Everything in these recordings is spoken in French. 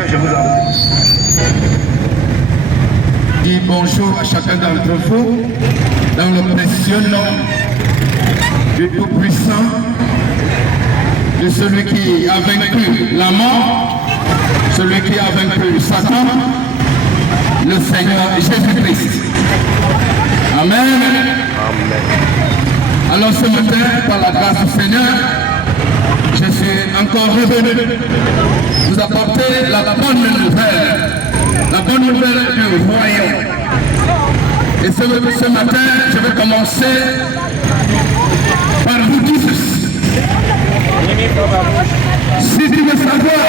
frères, je vous en prie. Dis bonjour à chacun d'entre vous dans le précieux nom du Tout-Puissant, de celui qui a vaincu la mort, celui qui a vaincu Satan, le Seigneur Jésus-Christ. Amen. Amen. Alors ce matin, par la grâce du Seigneur, je suis encore revenu vous apporter la bonne nouvelle du royaume. Et ce matin, je vais commencer par vous dire si tu veux savoir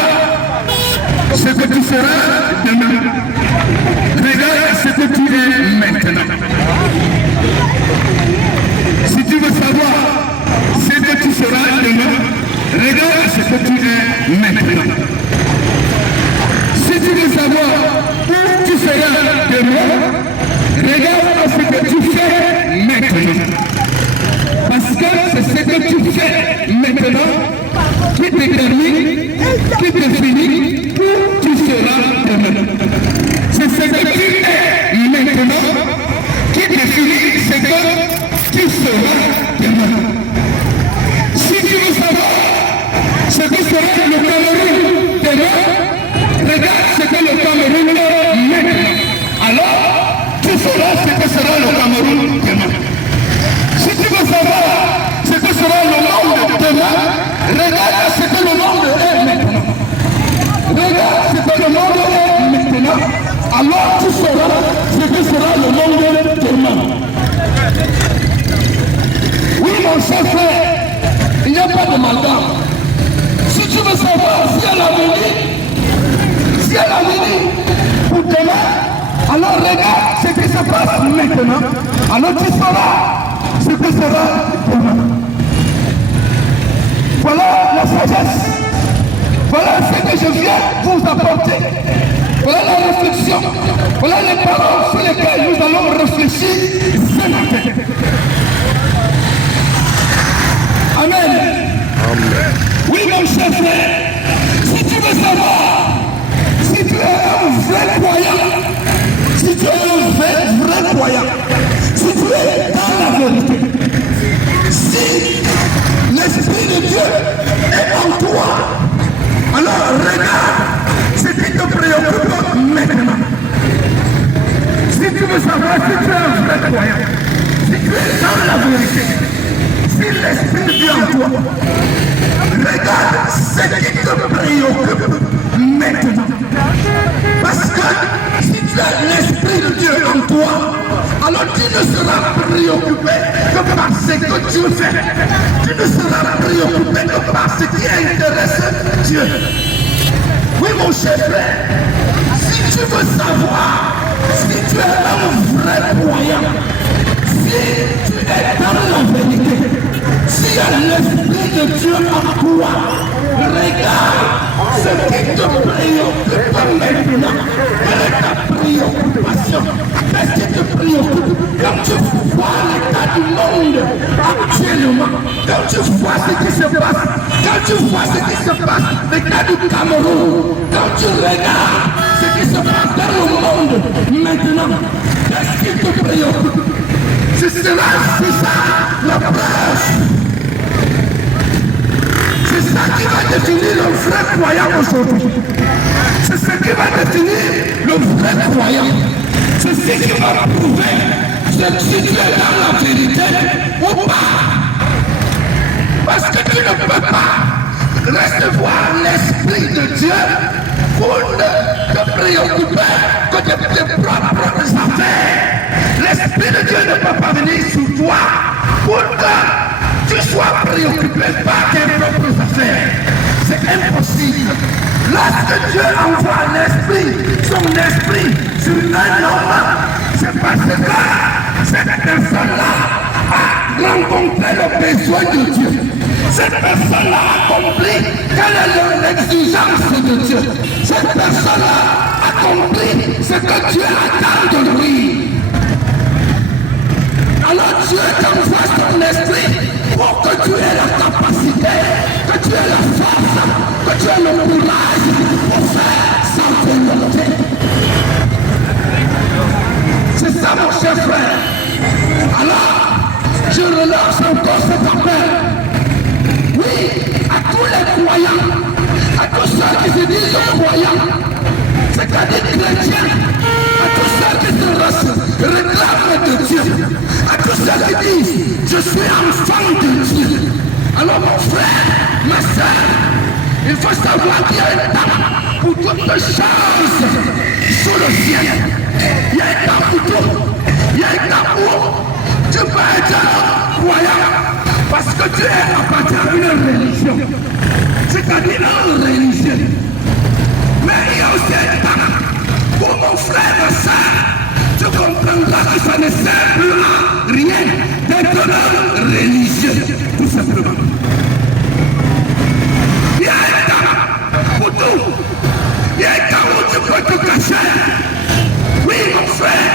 ce que tu seras demain, regarde ce que tu es maintenant. Si tu veux savoir ce que tu seras demain, regarde ce que tu es maintenant. Si tu veux savoir où tu seras demain, regarde ce que tu fais maintenant. Parce que c'est ce que tu fais maintenant qui détermine, qui définit où tu seras demain. C'est ce que tu es maintenant qui définit ce que tu seras demain. Si tu veux savoir ce que sera le Cameroun demain, regarde ce que le Cameroun est maintenant. Alors, tu sauras ce que sera le Cameroun demain. Si tu veux savoir ce que sera le monde demain, regarde ce que le monde est maintenant. Regarde ce que le monde est maintenant. Alors tu sauras ce que sera le monde demain. Oui, mon cher frère, il n'y a pas de mandat. Si tu veux savoir si elle a venu pour demain, alors regarde ce qui se passe maintenant. Alors tu sauras ce que sera demain. Voilà la sagesse. Voilà ce que je viens vous apporter. Voilà la réflexion. Voilà les paroles sur lesquelles nous allons réfléchir ce matin. Amen. Amen. Oui, mon cher frère, si tu veux savoir, si tu es un vrai croyant, si tu es un vrai croyant, si tu es dans la vérité, si l'Esprit de Dieu est en toi, alors regarde ce qui te préoccupe maintenant. Si tu veux savoir si tu es un vrai croyant, si tu es dans la vérité, si l'Esprit de Dieu est en toi, regarde ce qui te préoccupe maintenant. Parce que si tu as l'Esprit de Dieu en toi, alors tu ne seras préoccupé que par ce que Dieu fait. Tu ne seras préoccupé que par ce qui intéresse Dieu. Oui, mon cher frère, si tu veux savoir si tu es un vrai croyant, si tu es dans la vérité, si à l'Esprit de Dieu en toi, regarde ce qui te préoccupe maintenant. Quelle est ta préoccupation? Qu'est-ce qui te préoccupe? Quand tu vois l'état du monde actuellement, quand tu vois ce qui se passe, quand tu vois ce qui se passe, l'état du Cameroun, quand tu regardes ce qui se passe dans le monde maintenant, qu'est-ce qui te préoccupe? Ce sera ça la preuve. C'est ça qui va définir le vrai croyant aujourd'hui. C'est ce qui va définir le vrai croyant. C'est ce qui va prouver si tu es dans la vérité ou pas. Parce que tu ne peux pas recevoir l'Esprit de Dieu pour ne te préoccuper que de tes propres affaires. L'Esprit de Dieu ne peut pas venir sur toi pour que tu sois préoccupé par tes propres affaires. C'est impossible. Lorsque Dieu envoie son esprit sur un homme, c'est parce que cette personne-là a rencontré le besoin de Dieu. Cette personne-là a compris quelle est l'exigence de Dieu. Cette personne-là a compris ce que Dieu attend de lui. Alors Dieu t'envoie son esprit pour que tu aies la capacité, que tu aies la force, que tu aies le courage pour faire santé notée. C'est ça mon cher frère. Alors, je relance encore cet appel. Oui, à tous les croyants, à tous ceux qui se disent croyants, c'est-à-dire chrétiens, à tous ceux qui se réclament de Dieu, à tous ceux qui disent je suis enfant de Dieu. Alors mon frère, ma soeur, il faut savoir qu'il y a un temps pour toutes les choses sous le ciel. Il y a un temps pour tout. Il y a un temps où tu peux être croyant parce que tu es appartient à une religion. C'est-à-dire une religion. Mais il y a aussi un temps pour mon frère, ma soeur, tu comprendras que ça ne sert plus à rien d'être religieux, tout simplement. Il y a un temps pour tout. Il y a un temps où tu peux te cacher. Oui, mon frère.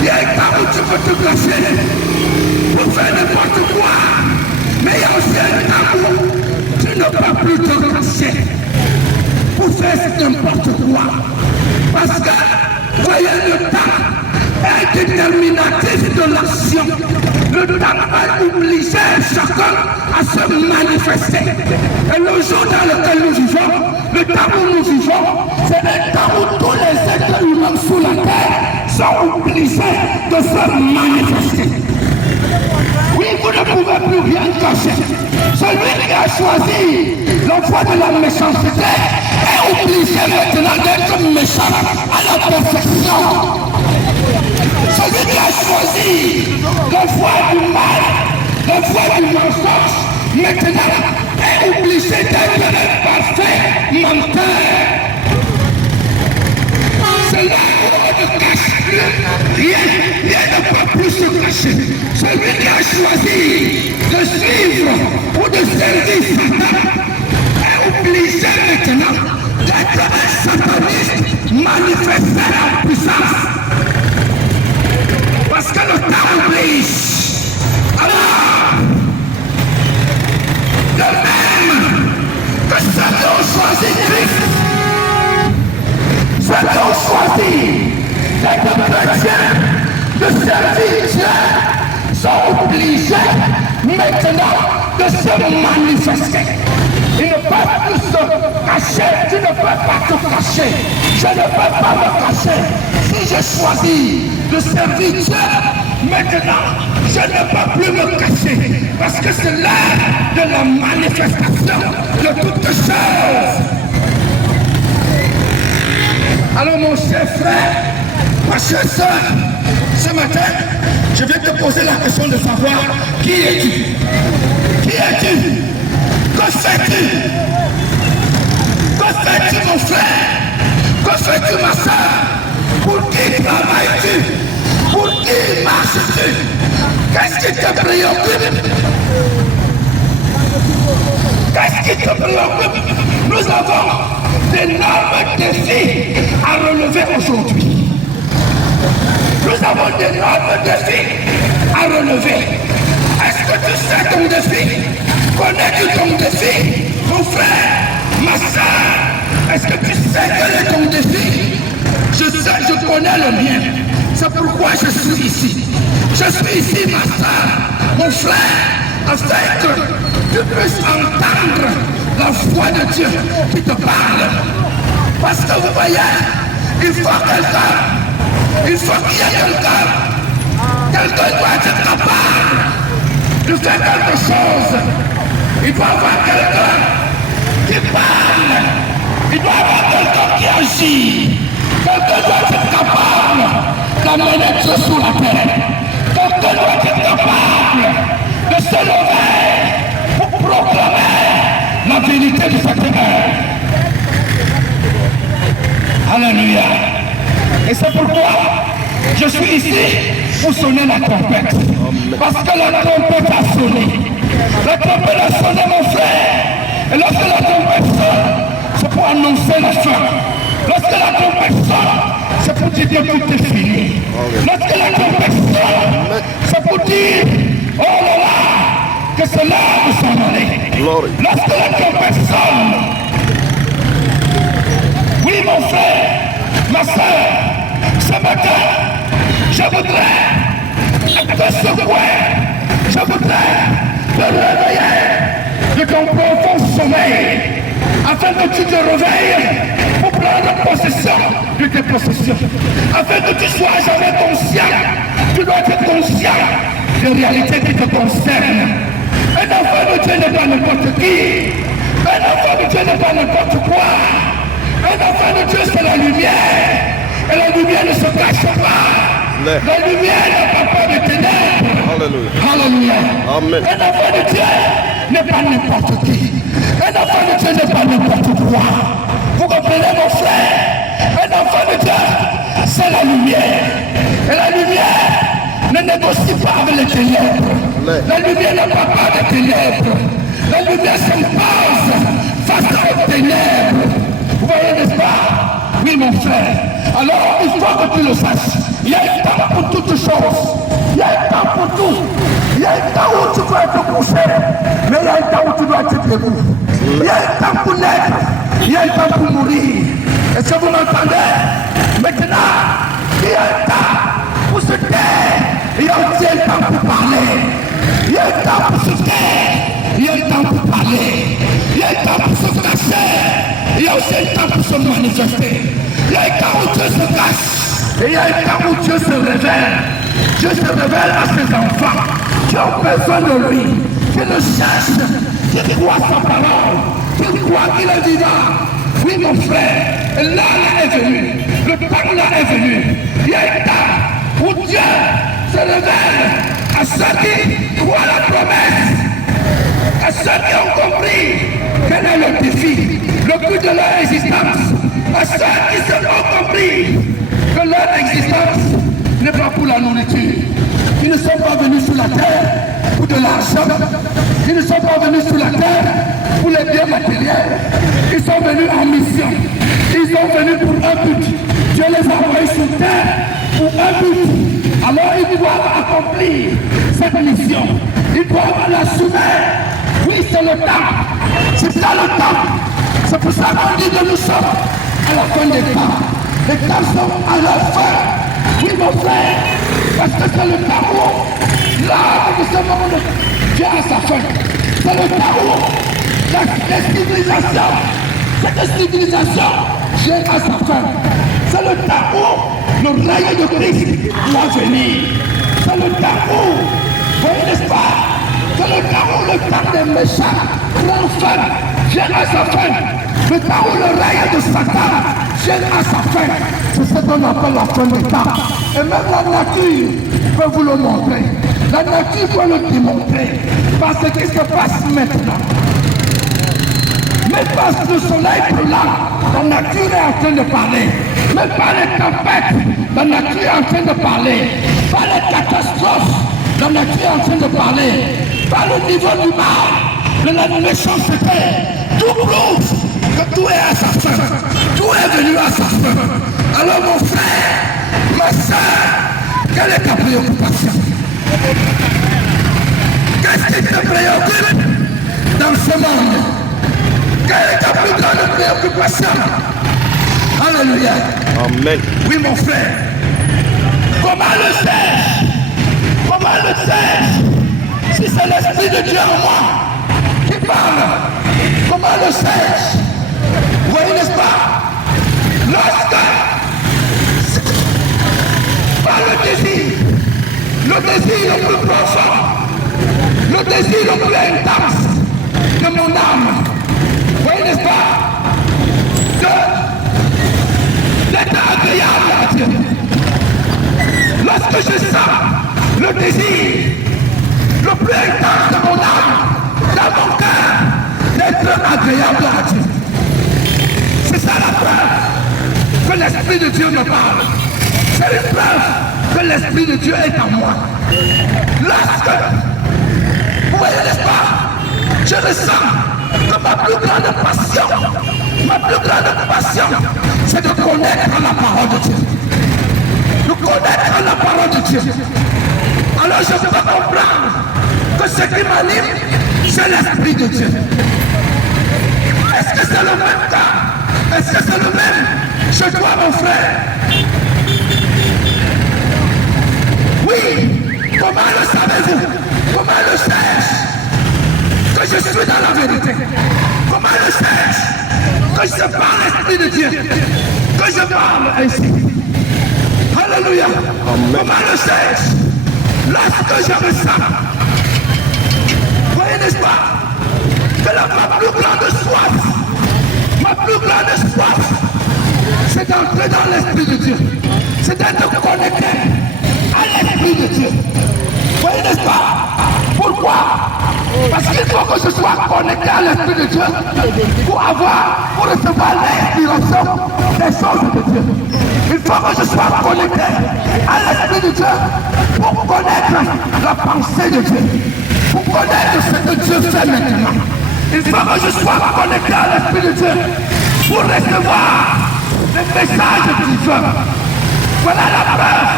Il y a un temps où tu peux te cacher pour faire n'importe quoi. Mais il y a aussi un temps où tu ne peux plus te cacher pour faire n'importe quoi. Parce que, voyez, le temps est déterminatif de l'action. Le temps va obliger chacun à se manifester. Et le jour dans lequel nous vivons, le temps où nous vivons, c'est un temps où tous les êtres humains sous la terre sont obligés de se manifester. Oui, vous ne pouvez plus rien cacher. Celui qui a choisi l'emploi de la méchanceté est obligé maintenant d'être méchant à la perfection. Celui qui a choisi l'emploi du mal, l'emploi du mensonge, maintenant est obligé d'être un parfait menteur. C'est là où on ne cache plus rien, rien ne peut plus se cacher. Celui qui a choisi de suivre ou de servir Satan est obligé maintenant d'être un sataniste manifesté en puissance. Parce que le temps oblige. Alors, de même que ceux qui ont choisi Christ, ceux qui ont choisi d'être chrétiens, de servir Dieu, sont obligés maintenant de se manifester. Ils ne peuvent plus se cacher. Tu ne peux pas te cacher. Je ne peux pas me cacher. Si j'ai choisi de servir Dieu, maintenant, je ne peux plus me cacher. Parce que c'est l'heure de la manifestation de toutes choses. Alors mon cher frère, ma chère soeur, ce matin, je vais te poser la question de savoir qui es-tu? Qui es-tu? Que fais-tu? Que fais-tu mon frère? Que fais-tu ma soeur? Pour qui travailles-tu? Pour qui marches-tu? Qu'est-ce qui te préoccupe? Qu'est-ce qui te préoccupe? Nous avons d'énormes défis à relever aujourd'hui. Nous avons d'énormes défis à relever. Est-ce que tu sais ton défi? Connais-tu ton défi? Mon frère, ma soeur, est-ce que tu sais quel est ton défi? Je sais, je connais le mien. C'est pourquoi je suis ici. Je suis ici, ma soeur, mon frère, afin que tu puisses entendre la voix de Dieu qui te parle. Parce que vous voyez, il faut quelqu'un. Il faut qu'il y ait quelqu'un. Quelqu'un doit être capable de faire quelque chose. Il doit y avoir quelqu'un qui parle. Il doit y avoir quelqu'un qui agit. Quelqu'un doit être capable d'amener Dieu sur la terre. Quelqu'un doit être capable de se lever pour proclamer la vérité de cette terre. Alléluia. Et c'est pourquoi je suis ici pour sonner la trompette. Parce que la trompette a sonné. La trompette a sonné, mon frère. Et lorsque la trompette sonne, c'est pour annoncer la fin. Lorsque la trompette sonne, c'est pour dire que tout est fini. Lorsque la trompette sonne, c'est pour dire, oh là là, que c'est l'heure de s'en aller. Lorsque la trompette sonne, oui mon mon frère, ma soeur, ce matin, je voudrais te secouer, je voudrais te réveiller de ton profond sommeil, afin que tu te réveilles pour prendre possession de tes possessions, afin que tu sois jamais conscient. Tu dois être conscient des réalités qui te concernent. Un enfant de Dieu n'est pas n'importe qui. Un enfant de Dieu n'est pas n'importe quoi. Un enfant de Dieu, c'est la lumière. Et la lumière ne se cache pas. La lumière n'a pas peur des ténèbres. Alléluia. Alléluia. Amen. Un enfant de Dieu n'est pas n'importe qui. Un enfant de Dieu n'est pas n'importe quoi. Vous comprenez, mon frère? Un enfant de Dieu, c'est la lumière. Et la lumière ne négocie pas avec les ténèbres. La lumière n'a pas peur des ténèbres. La lumière s'impose face aux ténèbres. Vous voyez, n'est-ce pas? Oui, mon frère. Alors, il faut que tu le saches. Il y a un temps pour toutes choses. Il y a un temps pour tout. Il y a un temps où tu dois être couché, mais il y a un temps où tu dois être debout. Il y a un temps pour naître, il y a un temps pour mourir. Est-ce que vous m'entendez? Maintenant, il y a un temps pour se taire, il y a aussi un temps pour parler. Il y a un temps pour se taire, il y a un temps pour parler. Il y a un temps pour se cacher, il y a aussi un temps pour se manifester. Il y a un temps où Dieu se cache, et il y a un temps où Dieu se révèle. Dieu se révèle à ses enfants qui ont besoin de lui, qui le cherchent, qui croient sa parole, qui croient qu'il est vivant. Oui, mon frère, l'âne est venu, le temps là est venu. Il y a un temps où Dieu se révèle à ceux qui croient la promesse, à ceux qui ont compris quel est le défi, le but de leur existence, à ceux qui ont compris que leur existence n'est pas pour la nourriture. Ils ne sont pas venus sur la terre pour de l'argent. Ils ne sont pas venus sur la terre pour les biens matériels. Ils sont venus en mission. Ils sont venus pour un but. Dieu les a envoyés sur terre pour un but. Alors ils doivent accomplir cette mission. Ils doivent l'assumer. Oui, c'est le temps. C'est ça le temps. C'est pour ça qu'on dit que nous sommes à la fin des temps. Les temps sont à la fin. Oui, mon frère, parce que c'est le temps où l'âme de ce monde vient à sa fin. C'est le temps où la civilisation, cette civilisation vient à sa fin. C'est le temps où le règne de Christ doit venir. C'est le temps où, vous voyez, n'est-ce pas? C'est le temps où le temps des méchants prend fin, vient à sa fin. Le temps où le règne de Satan vient à sa fin. C'est ce qu'on appelle la fin des temps. Et même la nature peut vous le montrer. La nature peut le démontrer. Parce que ce qui se passe maintenant. Même parce que le soleil est là, la nature est en train de parler. Même par les tempêtes, la nature est en train de parler. Par les catastrophes, la nature est en train de parler. Par le niveau du mal, de la méchanceté, tout prouve que tout est à sa fin. Tout est venu à sa fin. Alors mon frère, ma soeur, quelle est ta préoccupation? Qu'est-ce qui te préoccupe dans ce monde? Quelle est ta plus grande préoccupation? Alléluia. Amen. Oui, mon frère. Comment le sais-je? Comment le sais-je? Si c'est l'Esprit de Dieu en moi qui parle, comment le sais-je? Vous voyez, n'est-ce pas? Lorsque, par le désir le plus profond, le désir le plus intense de mon âme, vous voyez, n'est-ce pas? D'être agréable à Dieu. Lorsque je sens le désir le plus intense de mon âme, dans mon cœur, d'être agréable à Dieu. C'est ça la preuve que l'Esprit de Dieu me parle. C'est une preuve que l'Esprit de Dieu est en moi. Lorsque, vous voyez, n'est-ce pas, je le sens que ma plus grande passion, c'est de connaître la parole de Dieu. De connaître la parole de Dieu. Alors je peux comprendre que ce qui m'anime, c'est l'Esprit de Dieu. Est-ce que c'est le même cas? Est-ce que c'est le même Chez toi, mon frère. Oui, comment le savez-vous? Comment le sais-je que je suis dans la vérité? Comment le sais-je que je parle l'Esprit de Dieu? Que je parle ainsi? Alléluia. Comment le sais-je? Lorsque je me sens. Voyez, n'est-ce pas? Que ma plus grande soif, c'est d'entrer dans l'Esprit de Dieu. C'est d'être connecté à l'Esprit de Dieu. Voyez, n'est-ce pas? Pourquoi? Parce qu'il faut que je sois connecté à l'Esprit de Dieu pour recevoir l'inspiration des choses de Dieu. Il faut que je sois connecté à l'Esprit de Dieu pour connaître la pensée de Dieu, pour connaître ce que Dieu fait maintenant. Il faut que je sois connecté à l'Esprit de Dieu pour recevoir les messages divins. Voilà la preuve.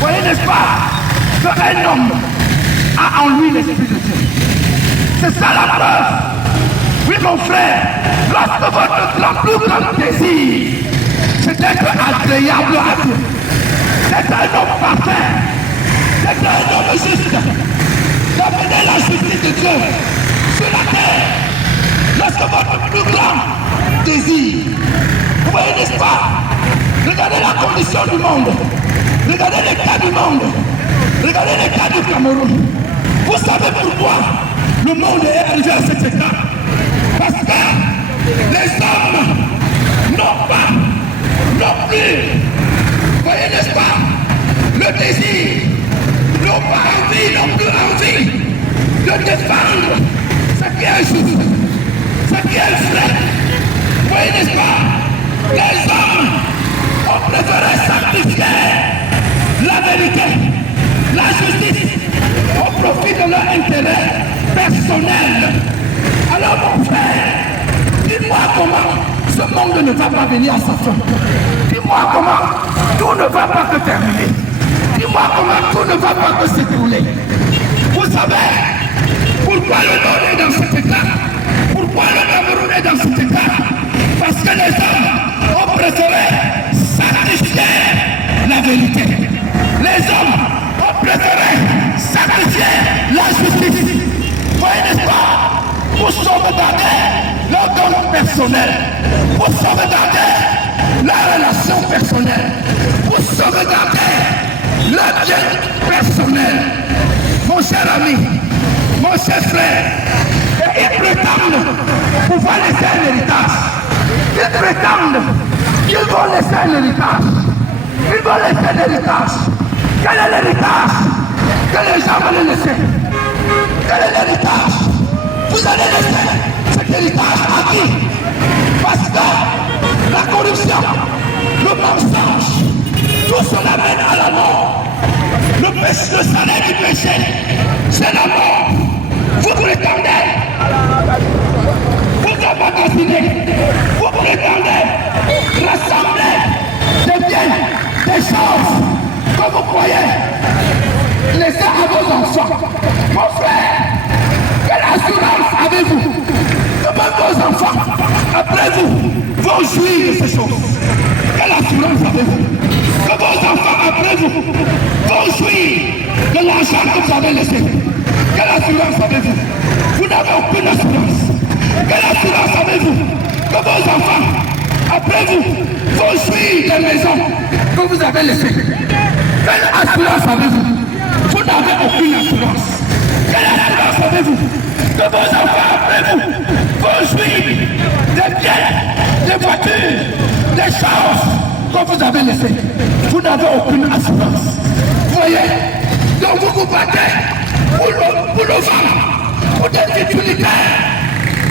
Voyez, n'est-ce pas, qu'un homme a en lui l'Esprit de Dieu. C'est ça la preuve. Oui, mon frère, lorsque votre plus grand désir, c'est d'être agréable à Dieu, d'être un homme parfait, d'être un homme juste, d'amener la justice de Dieu sur la terre, lorsque votre plus grand désir, vous voyez, n'est-ce pas, regardez la condition du monde, regardez l'état du monde, regardez l'état du Cameroun. Vous savez pourquoi le monde est arrivé à cet état? Parce que les hommes n'ont plus, voyez, n'est-ce pas, le désir, n'ont plus envie de défendre ce qui est juste, ce qui est vrai. Voyez, n'est-ce pas, les hommes ont préféré sacrifier la vérité, la justice, au profit de leur intérêt personnel. Alors mon frère, dis-moi comment ce monde ne va pas venir à sa fin. Dis-moi comment tout ne va pas se terminer. Dis-moi comment tout ne va pas se s'écrouler. Vous savez pourquoi le monde est dans cet état? Pourquoi le Cameroun est dans cet état? Parce que les hommes ont préféré sacrifier la vérité. Les hommes ont préféré sacrifier la justice. Voyez, n'est-ce pas, pour sauvegarder leur don personnel, pour sauvegarder la relation personnelle, pour sauvegarder leur bien personnel. Mon cher ami, mon cher frère, et ils prétendent pouvoir laisser un héritage. Ils prétendent qu'ils vont laisser un héritage. Ils vont laisser un héritage. Quel est l'héritage que les gens vont laisser? Quel est l'héritage? Vous allez laisser cet héritage à qui? Parce que la corruption, le mensonge, tout cela mène à la mort. Le salaire du péché, c'est la mort. Vous prétendez, vous emmagasiner, vous prétendez rassembler des biens, des choses que vous croyez laisser à vos enfants. Mon frère, quelle assurance avez-vous que même vos enfants, après vous, vont jouir de ces choses? Quelle assurance avez-vous que vos enfants, après vous, vont jouir de l'argent que vous avez laissé? Quelle assurance avez-vous? Vous n'avez aucune assurance. Quelle assurance avez-vous que vos enfants, après vous, vont jouir des maisons que vous avez laissées? Quelle assurance avez-vous? Vous n'avez aucune assurance. Quelle assurance avez-vous que vos enfants, après vous, vont jouir des biens, des voitures, des choses que vous avez laissées? Vous n'avez aucune assurance. Vous voyez? Donc vous vous battez pour le vent, pour des utilitaires.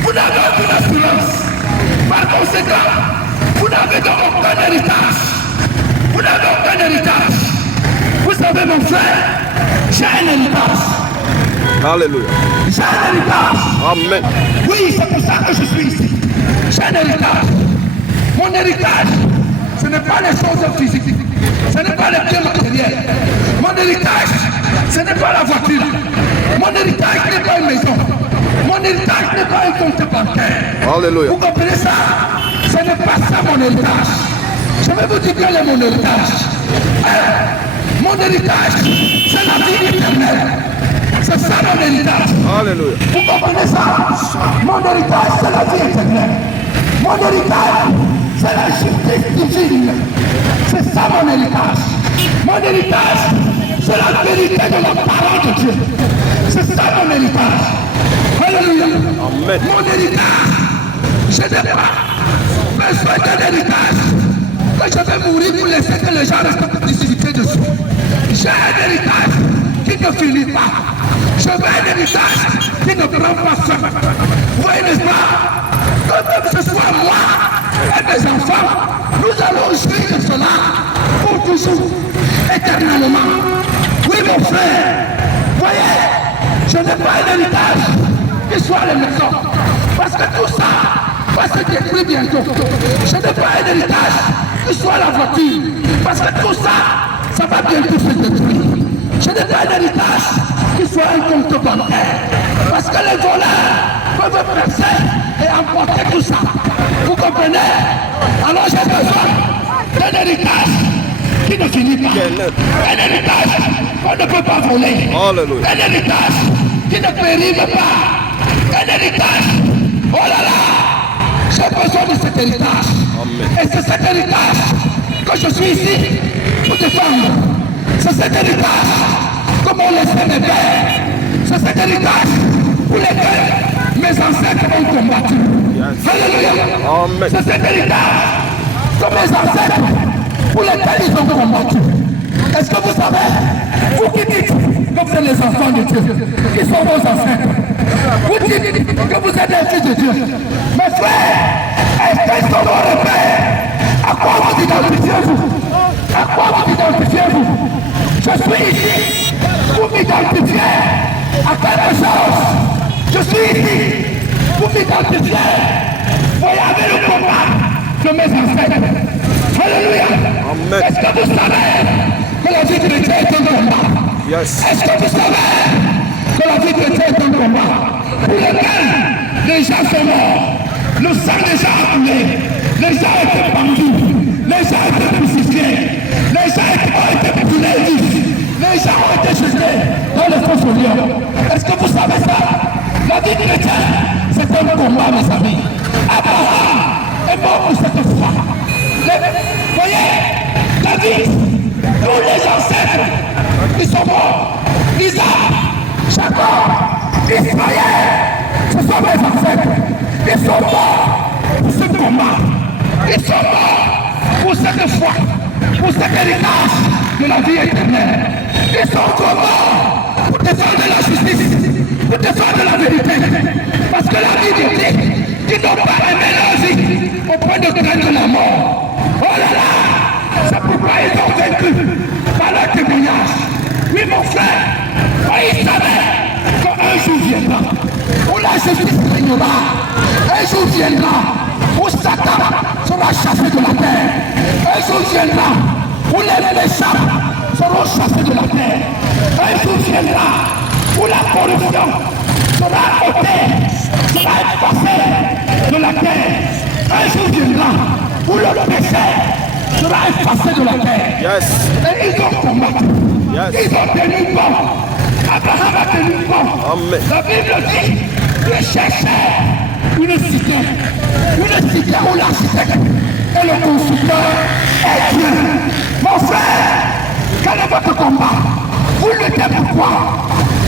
Vous n'avez aucune assurance. Par conséquent, vous n'avez donc aucun héritage. Vous n'avez aucun héritage. Vous savez, mon frère, j'ai un héritage. Alléluia. J'ai un héritage. Amen. Oui, c'est pour ça que je suis ici. J'ai un héritage. Mon héritage, ce n'est pas les choses physiques. Ce n'est pas les biens matériels. Mon héritage, ce n'est pas la voiture. Mon héritage n'est pas une maison. Mon héritage n'est pas un compte bancaire. Alléluia. Vous comprenez ça? Ce n'était pas ça mon héritage. Je vais vous dire quel est mon héritage. Mon héritage, c'est la vie éternelle. C'est ça mon héritage. Alléluia. Vous comprenez ça? Mon héritage, c'est la vie éternelle. Mon héritage, c'est la justice divine. C'est ça mon héritage. Mon héritage, c'est la vérité de la parole de Dieu. C'est ça mon héritage. Alléluia. Amen. Mon héritage, je n'ai pas besoin d'un héritage. Quand je vais mourir pour laisser que les gens restent discuter dessus. J'ai un héritage qui ne finit pas. Je veux un héritage qui ne prend pas fin. Vous voyez, n'est-ce pas? Que ce soit moi et mes enfants, nous allons jouir de cela pour toujours, éternellement. Oui, mon frère, voyez, je n'ai pas un héritage qui soit les maisons. Parce que tout ça va se détruire bientôt. Je n'ai pas un héritage qui soit la voiture. Parce que tout ça, ça va bientôt se détruire. Je n'ai pas un héritage qui soit un compte bancaire. Parce que les voleurs peuvent percer et emporter tout ça. Vous comprenez? Alors j'ai besoin d'un héritage qui ne finit pas. Un héritage qu'on ne peut pas voler. Alléluia. Un héritage qui ne périme pas. Un héritage. Oh là là! J'ai besoin de cet héritage. Amen. Et c'est cet héritage que je suis ici pour défendre. C'est cet héritage que m'ont laissé mes pères. C'est cet héritage pour lequel mes ancêtres ont combattu. Yes. Alléluia. Amen. C'est cet héritage que mes ancêtres pour lesquels ils ont combattu. Est-ce que vous savez, vous qui dites que vous êtes les enfants de Dieu, qui sont vos ancêtres, vous dites que vous êtes les fils de Dieu. Mes frères, est-ce qu'ils sont vos repères? À quoi vous identifiez-vous? À quoi vous identifiez-vous? Je suis ici pour m'identifier à quelque chose. Je suis ici pour m'identifier. Voyez avec le combat de mes ancêtres. Alléluia. Amen. Est-ce que vous savez que la vie chrétienne est un combat? Yes. Est-ce que vous savez que la vie chrétienne est un combat pour lequel les gens sont morts, le sang des gens a coulé, les gens étaient pendus, les gens étaient crucifiés, les gens ont été brûlés vifs, les gens ont été jetés dans les fosses au lion. Est-ce que vous savez ça? La vie chrétienne, c'est un combat, mes amis. Abraham est mort pour cette foi. Voyez, David, tous les ancêtres, ils sont morts. Isaac, Jacob, Israël, ce sont mes ancêtres. Ils sont morts pour ce combat. Ils sont morts pour cette foi, pour cet héritage de la vie éternelle. Ils sont morts pour défendre la justice, pour défendre la vérité. Parce que la Bible dit qu'ils n'ont pas aimé leur vie au point de craindre la mort. Oh là là, c'est pourquoi ils ont vaincu par leur témoignage. Oui, mon frère, ils savaient qu'un jour viendra où la justice régnera. Un jour viendra où Satan sera chassé de la terre. Un jour viendra où les méchants seront chassés de la terre. Un jour viendra où la corruption sera ôtée, sera effacée de la terre. Un jour viendra où le péché sera effacé de la terre. Yes. Et ils ont combattu. Yes. Ils ont tenu bon. Abraham a tenu bon. Amen. La Bible dit qu'ils cherchaient une cité où l'architecte et le constructeur est Dieu. Mon frère, quel est votre combat? Vous luttez pour quoi?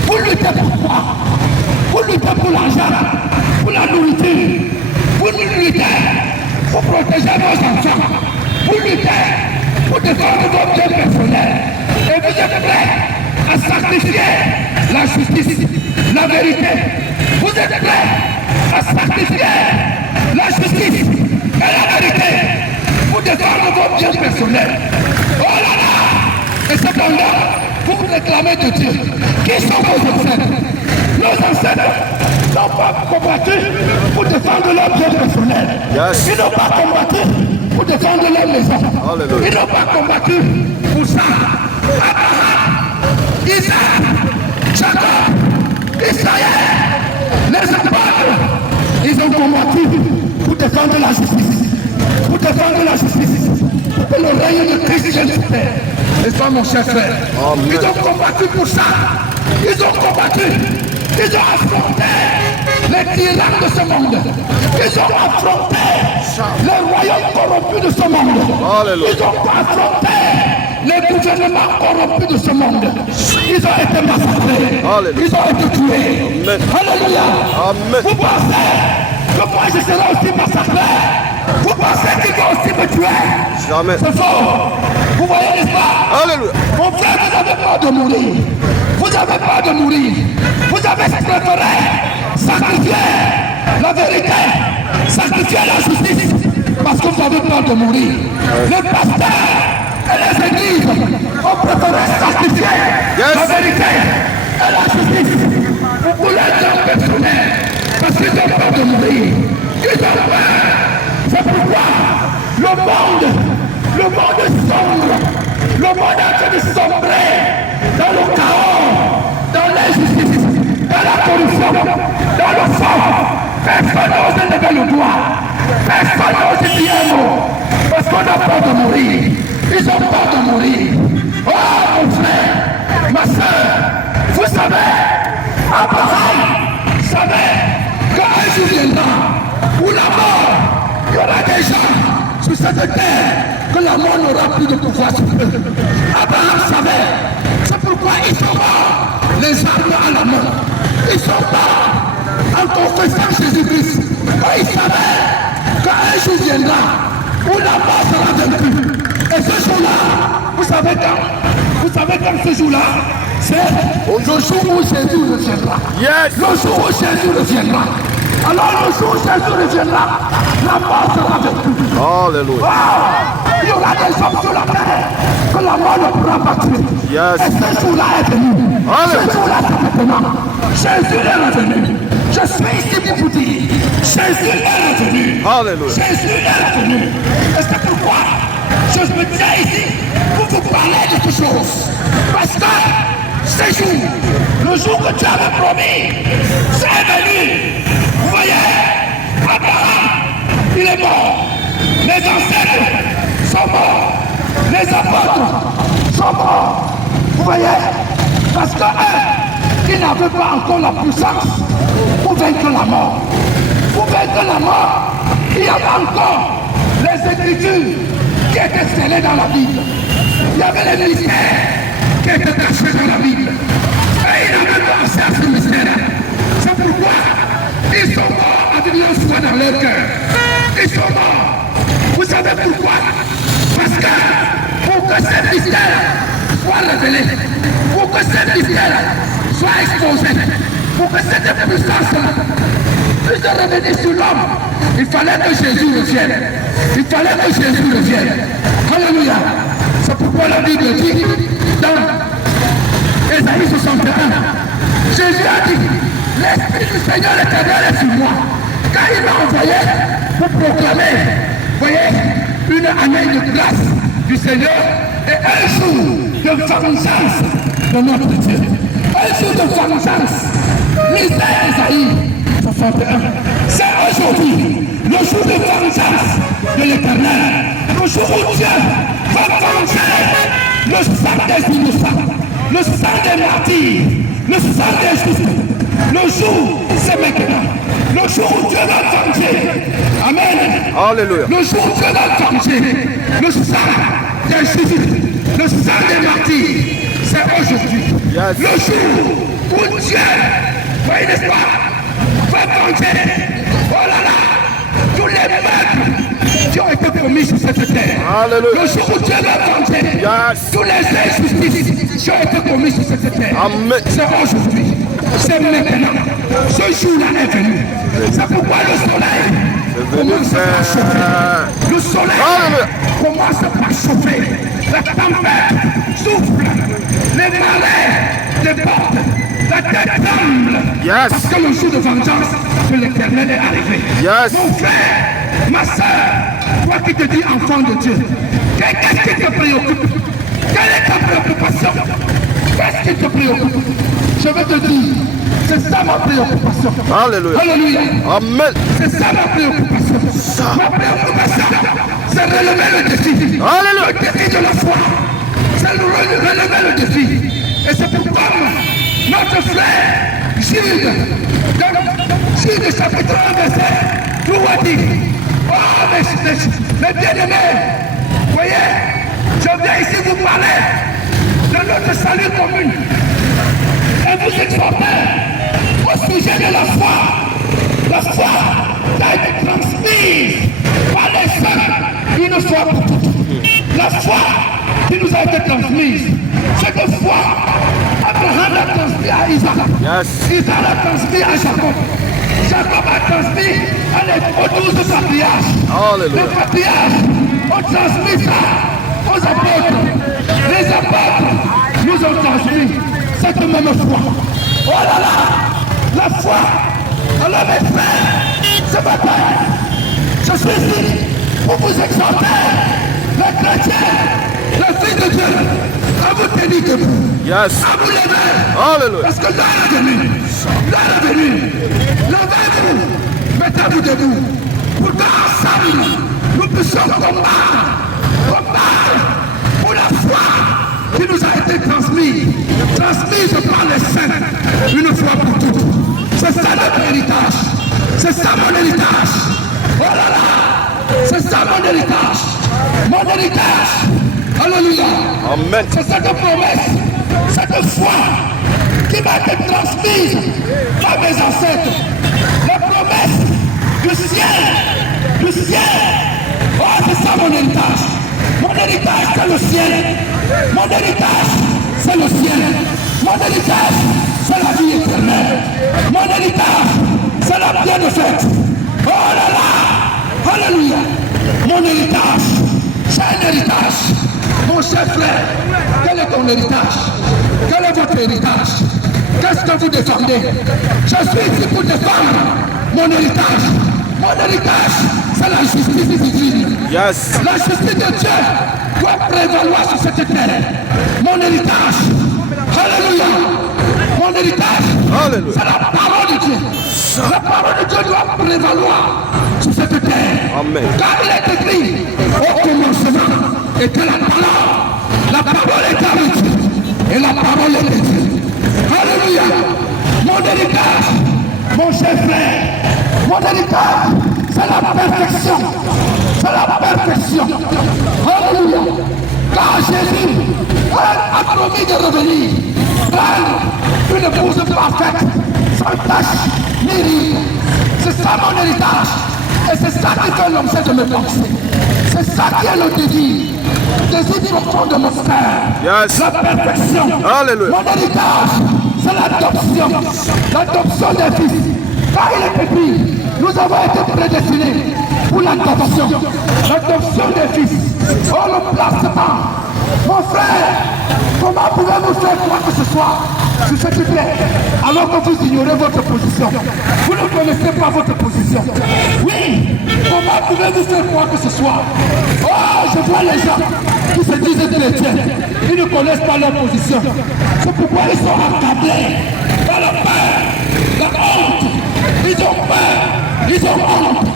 Vous luttez pour quoi? Vous luttez pour l'argent, pour la nourriture. Vous luttez pour protéger vos enfants. Vous luttez pour défendre vos biens personnels. Et vous êtes prêts à sacrifier la justice, la vérité. Vous êtes prêts à sacrifier la justice et la vérité pour défendre vos biens personnels. Oh là là! Et cependant, vous vous réclamez de Dieu. Qui sont vos ancêtres? Nos ancêtres n'ont pas combattu pour défendre leurs biens personnels. Yes. Ils n'ont pas combattu pour défendre leur maison. Alléluia. Ils n'ont pas combattu pour ça. Abraham, Isaac, Jacob, Israël, les apôtres, ils ont combattu pour défendre la justice. le règne de Christ sur terre. Et ça, mon cher frère, Amen. ils ont combattu pour ça. Ils ont combattu. Ils ont affronté les tyrans de ce monde. Ils ont affronté les royaumes corrompus de ce monde. Alléluia. Ils ont affronté les gouvernements corrompus de ce monde. Ils ont été massacrés. Alléluia. Ils ont été tués. Amen. Alléluia. Amen. Vous pensez que moi je serai aussi massacré? Vous pensez qu'ils vont aussi me tuer? Jamais. C'est faux. Vous voyez, n'est-ce pas? Alléluia. Mon frère, vous n'avez pas de mourir. Vous n'avez pas de mourir. Vous avez préféré sacrifier la vérité, sacrifier la justice, parce que vous n'avez pas de mourir. Les pasteurs et les églises ont préféré sacrifier la vérité et la justice. Vous voulez les empêcher parce qu'ils n'ont pas de mourir. Ils ont peur. C'est pourquoi le monde est sombre. Le monde est en train de sombrer dans le chaos, dans l'injustice, dans la corruption, dans le sang. Personne n'ose lever le doigt. Personne n'ose dire un mot. Parce qu'on n'a pas de mourir. Ils ont peur de mourir. Oh mon frère, ma soeur, vous savez, Abraham savait qu'un jour viendra où la mort, il y aura des gens sur cette terre que la mort n'aura plus de pouvoir sur eux. Abraham savait. C'est pourquoi ils sont morts, les armes à la main. Ils sont morts en confessant Jésus-Christ. Il savait qu'un jour viendra où la mort sera vaincue. Et ce jour-là, vous savez quand ce jour-là, c'est le jour où Jésus reviendra. Yes. Le jour où Jésus reviendra. Alors le jour où Jésus reviendra, la mort sera vaincue. Alléluia. Il y aura des hommes sur la terre que la mort ne pourra pas tuer. Yes. Et ce jour-là est venu. Alléluia. Ce jour-là, c'est maintenant. Jésus est revenu. Je suis ici pour vous dire, Jésus est revenu. Alléluia. Jésus est revenu. Et c'est pourquoi je me tiens ici pour vous parler de quelque chose. Parce que ce jour, le jour que tu avais promis, c'est venu. Vous voyez, Abraham, il est mort. Les ancêtres sont morts. Les apôtres sont morts. Vous voyez, parce que ils n'avaient pas encore la puissance pour vaincre la mort. Pour vaincre la mort, il y avait encore les Écritures qui étaient scellées dans la Bible. Il y avait les mystères qui étaient cachés dans la Bible. Et ils n'avaient pas accès à ce mystère. C'est pourquoi ils sont morts avec leur foi dans leur cœur. Ils sont morts. Vous savez pourquoi? Parce que pour que ce mystère soit révélé, pour que ce mystère soit exposé, pour que cette puissance puisse revenir sur l'homme, il fallait que Jésus revienne. Il fallait que Jésus revienne. Alléluia. C'est pourquoi la Bible dit dans Ésaïe 61, Jésus a dit, l'Esprit du Seigneur éternel est sur moi, car il m'a envoyé pour proclamer, voyez, une année de grâce du Seigneur et un jour de vengeance de notre Dieu. Un jour de vengeance. Lisez Ésaïe 61. C'est aujourd'hui le jour de vengeance de l'Éternel. Le jour où Dieu va venger le sang des innocents, le sang des martyrs, le sang des justes. Le jour, c'est maintenant. Le jour où Dieu va venger. Amen. Alléluia. Le jour où Dieu va venger le sang des justes, le sang des martyrs, c'est aujourd'hui. Yes. Le jour où Dieu, voyez n'est-ce pas, va venger, oh là là, tous les meurtres qui ont été commis sur cette terre. Alléluia. Le jour où Dieu va venger, Yes. tous les injustices qui ont été commis sur cette terre. Amen. C'est aujourd'hui. C'est maintenant. Ce jour-là est venu. C'est pourquoi le soleil commence à chauffer. Le soleil commence à chauffer. La tempête souffle. Les marées débordent. La terre tremble. Yes. Parce que le jour de vengeance de l'Éternel est arrivé. Yes. Mon frère, ma soeur, toi qui te dis enfant de Dieu, qu'est-ce qui te préoccupe? Quelle est ta préoccupation? Qu'est-ce qui te préoccupe? Je vais te dire, c'est ça ma préoccupation. Alléluia. Alléluia. Amen. C'est ça ma préoccupation. Ma préoccupation, c'est relever le défi. Alléluia. Le défi de la foi. C'est relever le défi. Et c'est pourquoi notre frère Jude, dans Jude chapitre 1, verset 3 dit, oh mes bien-aimés, voyez, je viens ici vous parler de notre salut commun et vous exhorter au sujet de la foi. La foi qui a été transmise par les saints une fois pour toutes. La foi qui nous a été transmise. Cette foi, Abraham l'a transmis à Isaac. Yes. Isaac l'a transmis à Jacob. Jacob a transmis aux 12 patriarches. Alléluia. Les patriarches ont transmis ça aux apôtres. Les apôtres nous ont transmis cette même foi. Oh là là, la foi. Alors mes frères, ce matin, je suis ici pour vous exhorter, les chrétiens, les filles de Dieu, à vous tenir debout, Yes. à vous lever, Alléluia. parce que l'heure est venue, levez-vous, mettez-vous debout, pour qu'ensemble, nous puissions combattre pour la foi qui nous a été transmise par les saints, une fois pour toutes. C'est ça notre héritage. C'est ça mon héritage. Oh là là. C'est ça mon héritage. Mon héritage. Alléluia. Amen. C'est cette promesse, cette foi qui m'a été transmise par mes ancêtres. La promesse du ciel. Du ciel. Oh, c'est ça mon héritage. Mon héritage, c'est le ciel. Mon héritage, c'est le ciel. Mon héritage, c'est la vie éternelle. Mon héritage, c'est la bienfaite. Oh là là, alléluia. Mon héritage, c'est un héritage. Mon cher frère, quel est ton héritage? Quel est votre héritage? Qu'est-ce que vous défendez? Je suis ici pour défendre mon héritage. Mon héritage, c'est la justice divine. Yes. La justice de Dieu doit prévaloir sur cette terre. Mon héritage, alléluia. Mon héritage, Alléluia. c'est la parole de Dieu. La parole de Dieu doit prévaloir sur cette terre. Amen. Car il est écrit, au commencement était la parole. La parole est avec Dieu. Et la parole est de Dieu. Alléluia. Mon héritage, mon cher frère, mon héritage, c'est la perfection. C'est la perfection. Alléluia. Car Jésus a promis de revenir. Prendre une épouse parfaite, sans tache ni ride. C'est ça mon héritage. Et c'est ça qui fait l'objet de mes pensées. C'est ça qui est le désir. Le désir profond de mon frère. Yes. La perfection. Alléluia. Mon héritage, c'est l'adoption. L'adoption des fils. Car il est écrit, nous avons été prédestinés pour l'adoption. L'adoption des fils. Oh, le placement. Mon frère, comment pouvez-vous faire quoi que ce soit sur cette terre alors que vous ignorez votre position? Vous ne connaissez pas votre position. Oui, comment pouvez-vous faire quoi que ce soit? Oh, je vois les gens qui se disent chrétiens. Ils ne connaissent pas leur position. C'est pourquoi ils sont accablés par la peur, la honte. Ils ont peur, ils ont honte.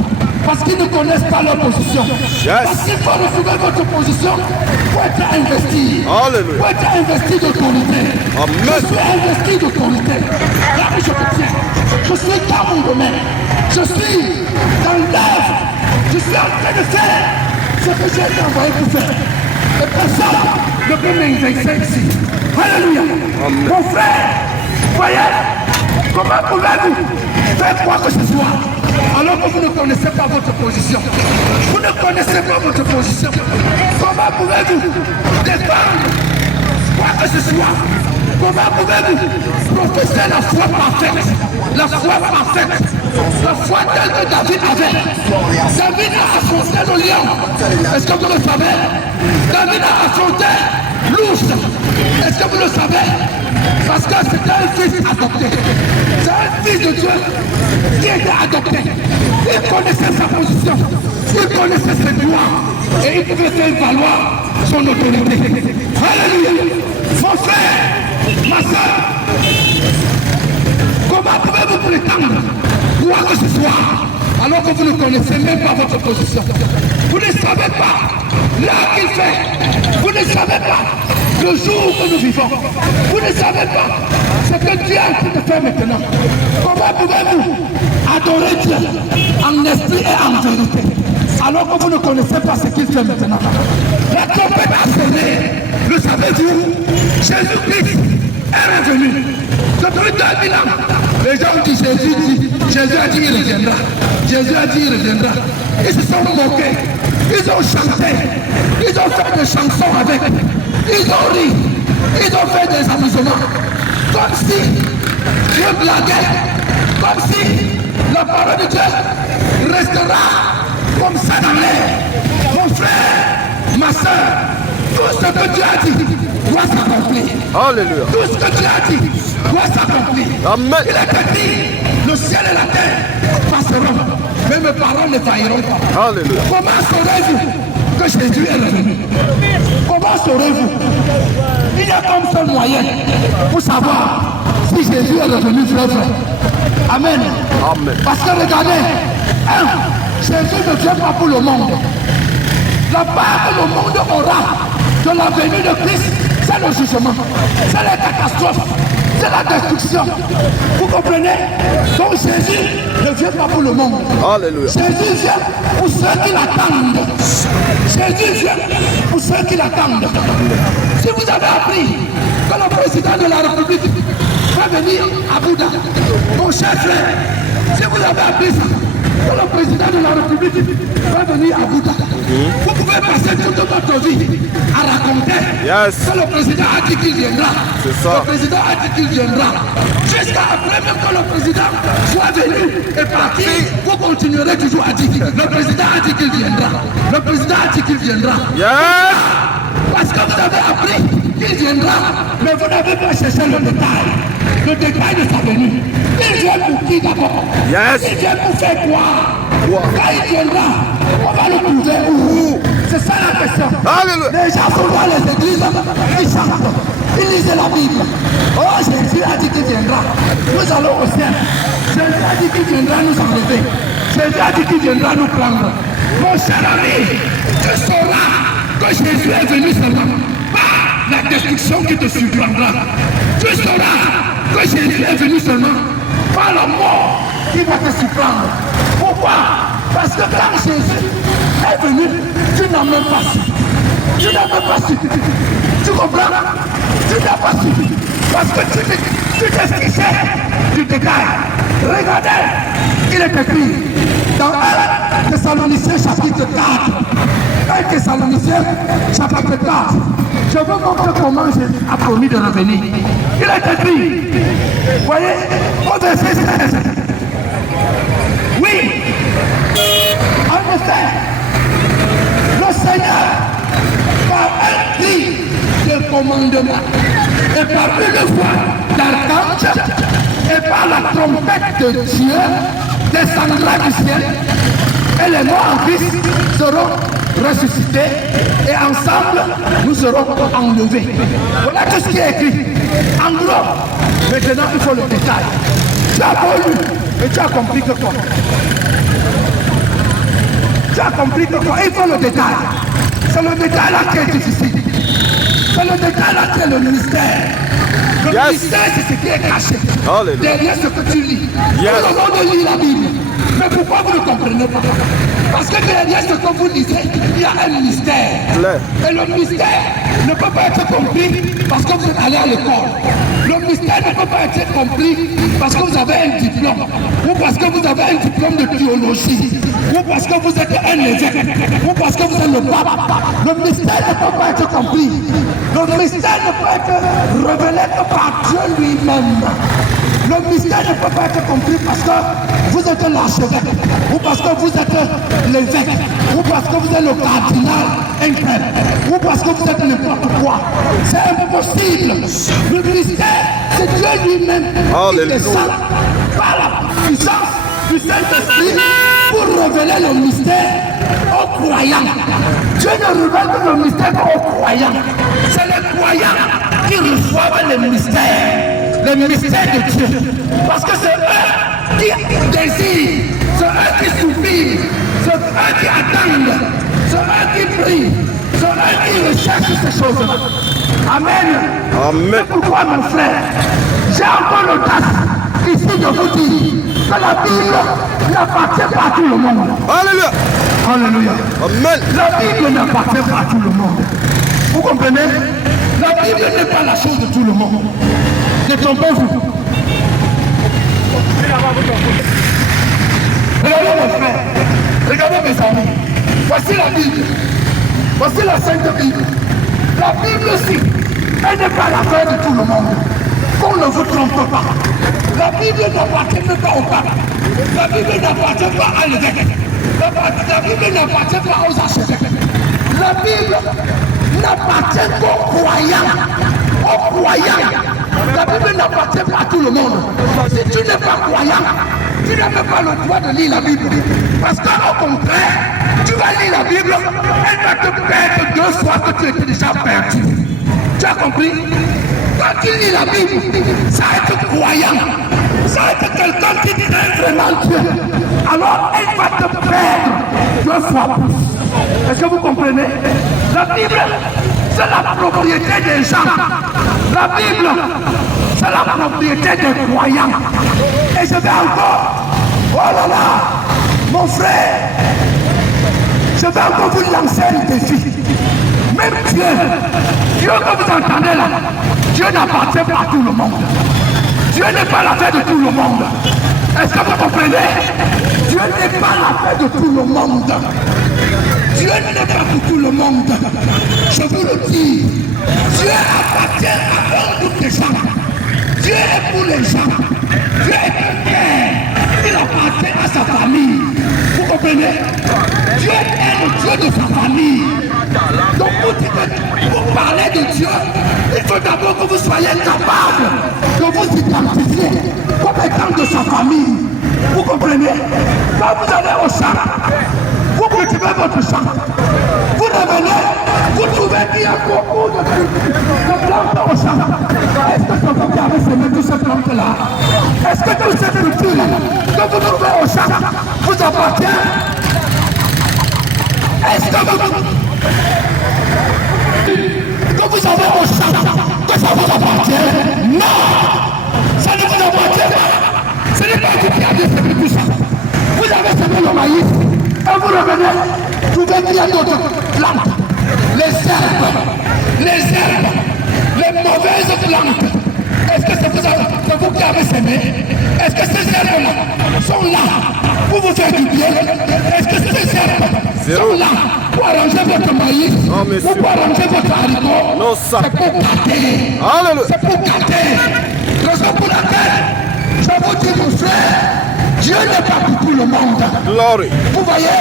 Parce qu'ils ne connaissent pas leur position. Yes. Parce qu'il faut retrouver votre position pour être investi. Alléluia. Pour être investi d'autorité. Amen. Je suis investi d'autorité. Là où je me tiens. Je suis dans mon domaine. Je suis dans l'œuvre. Je suis en train de faire ce que j'ai été envoyé pour faire. Et personne ne peut m'investir ici. Alléluia. Amen. Mon frère, voyez, comment pouvez-vous faire quoi que ce soit alors que vous ne connaissez pas votre position? Vous ne connaissez pas votre position. Comment pouvez-vous défendre quoi que ce soit? Comment pouvez-vous professer la foi parfaite? La foi parfaite. La foi telle que David avait. David a affronté le lion. Est-ce que vous le savez? David a affronté l'ours. Est-ce que vous le savez? Parce que c'était un fils adopté. C'est un fils de Dieu qui était adopté. Il connaissait sa position. Il connaissait ses droits. Et il pouvait faire valoir son autorité. Alléluia. Mon frère, ma soeur, comment pouvez-vous prétendre quoi que ce soit alors que vous ne connaissez même pas votre position. Vous ne savez pas là qu'il fait. Vous ne savez pas le jour que nous vivons. Vous ne savez pas ce que Dieu est en train de faire maintenant. Comment pouvez-vous adorer Dieu en esprit et en vérité alors que vous ne connaissez pas ce qu'il fait maintenant? La trompette a sonné. Le savez-vous? Jésus-Christ est revenu. Depuis 2000 ans, les gens disent Jésus a dit il reviendra. Jésus a dit il reviendra. Ils se sont moqués. Ils ont chanté. Ils ont fait des chansons avec. Ils ont ri. Ils ont fait des amusements. Comme si Dieu blaguait. Comme si la parole de Dieu restera comme ça dans l'air. Mon frère, ma soeur, tout ce que Dieu a dit doit s'accomplir. Alléluia. Tout ce que Dieu a dit doit s'accomplir. Amen. Il est dit, le ciel et la terre passeront, mais mes paroles ne failliront pas. Alléluia. Comment saurez-vous que Jésus est revenu? Comment saurez-vous? Il y a comme seul moyen pour savoir si Jésus est revenu, frère. Amen. Amen. Parce que regardez, Jésus ne vient pas pour le monde. La part que le monde aura de la venue de Christ, c'est le jugement, c'est la catastrophe, c'est la destruction. Vous comprenez? Donc Jésus ne vient pas pour le monde. Alléluia. Jésus vient pour ceux qui l'attendent. Jésus vient pour ceux qui l'attendent. Si vous avez appris que le président de la République va venir à Bouddha, mon cher frère, si vous avez appris ça, que le président de la République va venir à Bouddha, vous pouvez passer toute votre vie à raconter que le président a dit qu'il viendra. C'est ça. Le président a dit qu'il viendra. Jusqu'à après même que le président soit venu et parti, vous continuerez toujours à dire le président a dit qu'il viendra. Le président a dit qu'il viendra. Yes. Parce que vous avez appris qu'il viendra, mais vous n'avez pas cherché le détail de sa venue. Il vient pour qui d'abord? Yes. Il vient pour faire quoi? Quand il viendra, on va le trouver où? C'est ça la question. Alléluia. Les gens sont dans les églises, ils chantent, ils lisent la Bible. Oh, Jésus a dit qu'il viendra. Nous allons au ciel. Jésus a dit qu'il viendra nous enlever. Jésus a dit qu'il viendra nous prendre. Mon cher ami, tu sauras que Jésus est venu seulement par la destruction qui te surprendra. Tu sauras que Jésus est venu seulement par la mort qui va te surprendre. Pourquoi? Parce que quand Jésus est venu, tu n'as même pas su. Tu n'as même pas su. Tu comprends? Tu n'as pas su. Parce que tu t'expliquais du détail. Regardez, il est écrit dans 1 Thessaloniciens chapitre 4. 1 Thessaloniciens chapitre 4. Je veux montrer comment Jésus a promis de revenir. Il est écrit, voyez, au verset 16. Oui, en effet, le Seigneur, par un cri de commandement, et par une voix d'archange, et par la trompette de Dieu, descendra du ciel, et les morts en Christ seront ressuscités, et ensemble, nous serons enlevés. Voilà tout ce qui est écrit. En gros, maintenant, il faut le détail. Tu as beau lu, et tu as compris que quoi? Tu as compris que quoi? Il faut le détail. C'est le détail là qui est difficile. C'est le détail là qui est le mystère. Le mystère, c'est ce qui est caché. Alléluia. Derrière ce que tu lis. Tout le monde lit la Bible. Mais pourquoi vous ne comprenez pas? Parce que derrière ce que vous lisez, il y a un mystère. Et le mystère ne peut pas être compris parce que vous êtes allé à l'école. Le mystère ne peut pas être compris parce que vous avez un diplôme, ou parce que vous avez un diplôme de théologie, ou parce que vous êtes un évêque, ou parce que vous êtes le pape. Le mystère ne peut pas être compris. Le mystère ne peut être révélé que par Dieu lui-même. Le mystère ne peut pas être compris parce que vous êtes l'archevêque, ou parce que vous êtes l'évêque, ou parce que vous êtes le cardinal interne, ou parce que vous êtes n'importe quoi. C'est impossible. Le mystère, c'est Dieu lui-même qui descend par la puissance du Saint-Esprit pour révéler le mystère aux croyants. Dieu ne révèle que le mystère aux croyants. C'est les croyants qui reçoivent le mystère. Le mystère de Dieu. Parce que c'est eux qui désirent, c'est eux qui souffrent eux qui attendent, ceux qui prient, ceux qui recherchent ces choses-là. Amen. Amen. C'est pourquoi, mon frère, j'ai encore l'audace ici de vous dire que la Bible n'appartient pas à tout le monde. Alléluia. Alléluia. Amen. La Bible n'appartient pas à tout le monde. Vous comprenez? La Bible n'est pas la chose de tout le monde. Détrompez-vous. Regardez mes frères, regardez mes amis. Voici la Bible. Voici la Sainte Bible. La Bible aussi, elle n'est pas l'affaire de tout le monde. Qu'on ne vous trompe pas. La Bible n'appartient pas au pape. La Bible n'appartient pas à l'évêque. La Bible n'appartient pas aux archevêques. La Bible n'appartient qu'aux croyants. Aux croyants. La Bible n'appartient pas à tout le monde. Si tu n'es pas croyant, tu n'as même pas le droit de lire la Bible. Parce qu'au contraire, tu vas lire la Bible, elle va te perdre 2 fois que tu étais déjà perdu. Tu as compris? Quand tu lis la Bible, ça va être croyant. Ça va être quelqu'un qui craint vraiment Dieu. Alors elle va te perdre 2 fois plus. Est-ce que vous comprenez? La Bible, c'est la propriété des gens. La Bible, c'est la propriété des croyants. Et je vais encore, oh là là, mon frère, je vais encore vous lancer un défi. Même Dieu que vous entendez là, Dieu n'appartient pas à tout le monde. Dieu n'est pas l'affaire de tout le monde. Est-ce que vous comprenez? Dieu n'est pas l'affaire de tout le monde. Dieu n'est pas pour tout le monde. Je vous le dis. Dieu appartient à toutes les gens. Dieu est pour les gens. Dieu est un père. Il appartient à sa famille. Vous comprenez? Dieu est le Dieu de sa famille. Donc pour parler de Dieu, il faut d'abord que vous soyez capable de vous identifier comme étant de sa famille. Vous comprenez? Quand vous allez au champ, vous cultivez votre champ. Vous revenez, vous trouvez qu'il y a beaucoup de plantes au champ. Est-ce que c'est vous qui avez semé toutes ces plantes-là? Est-ce que toutes ces cultures que vous trouvez au champ vous appartiennent? Est-ce que vous avez au champ que ça vous appartient? Non! Ça ne vous appartient pas! Ce n'est pas vous qui avez semé tout ça. Vous avez semé le maïs. Et vous revenez, vous trouvez qu'il y a d'autres plantes, les herbes, les mauvaises plantes. Est-ce que c'est vous qui avez semé? Est-ce que ces herbes-là sont là pour vous faire du bien? Est-ce que ces herbes sont là pour arranger votre maïs? Ou pour arranger votre haricot? Non, ça. C'est pour gâter. Alléluia. C'est pour gâter. Raison pour laquelle je vous dis, mon frère, Dieu n'est pas pour tout le monde. Glory. Vous voyez,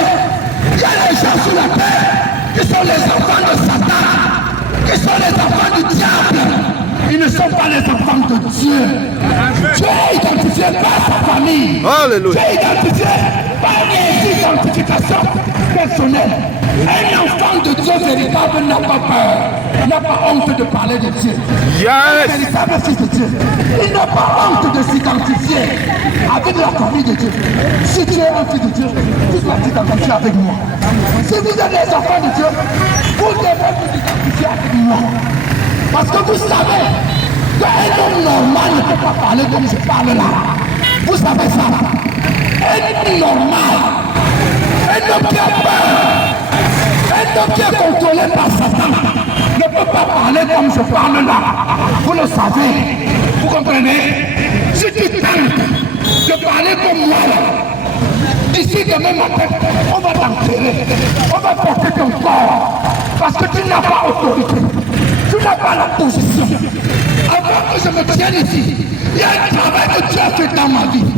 il y a les gens sur la terre qui sont les enfants de Satan, qui sont les enfants du diable. Ils ne sont pas les enfants de Dieu. Dieu est identifié par sa famille. Alléluia. Dieu est identifié par les identifications personnelles. Un enfant de Dieu véritable n'a pas peur, n'a pas honte de parler de Dieu. Yes. Un véritable fils de Dieu, il n'a pas honte de s'identifier avec la famille de Dieu. Si tu es un fils de Dieu, tu dois t'identifier avec moi. Si vous êtes les enfants de Dieu, vous devez vous identifier avec moi. Parce que vous savez qu'un homme normal ne peut pas parler comme je parle là. Vous savez ça. Un homme normal, un homme qui a peur, un homme qui est contrôlé par Satan ne peut pas parler comme je parle là. Vous le savez. Vous comprenez? Si tu tentes de parler comme moi là, d'ici demain matin, on va t'enterrer. On va porter ton corps. Parce que tu n'as pas autorité. Tu n'as pas la position. Avant que je me tienne ici, il y a un travail que tu as fait dans ma vie.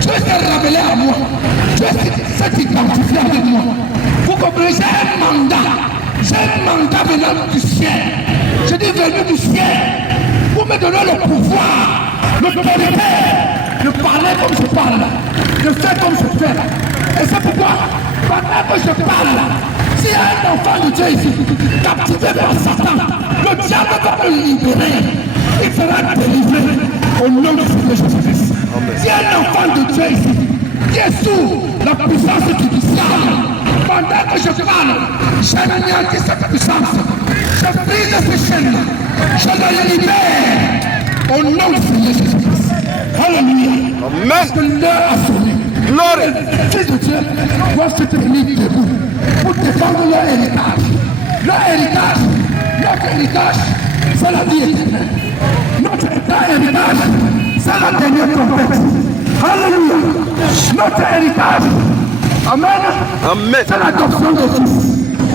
Tu s'est révélé à moi. Tu s'est identifié avec moi. Vous comprenez? J'ai un mandat. J'ai un mandat venant du ciel. Je dis venu du ciel pour me donner le pouvoir, l'autorité de parler comme je parle, de faire comme je fais. Et c'est pourquoi, pendant que je parle, s'il y a un enfant de Dieu ici, captivé par Satan, le diable va le libérer. Il sera délivré au nom de Jésus-Christ. S'il y a un enfant de Dieu ici, qui est sous la puissance du diable, j'anéantis cette puissance. Je brise ces chaînes. Je la libère. Au nom du Seigneur Jésus-Christ. Alléluia. Amen. Parce que l'heure a sonné. Glory. Les fils de Dieu doivent se tenir debout pour défendre leur héritage. Leur héritage, notre héritage, c'est la vie éternelle. Notre héritage, c'est la dernière trompette. Alléluia. Notre héritage, amen, Amen. c'est l'adoption de Fils.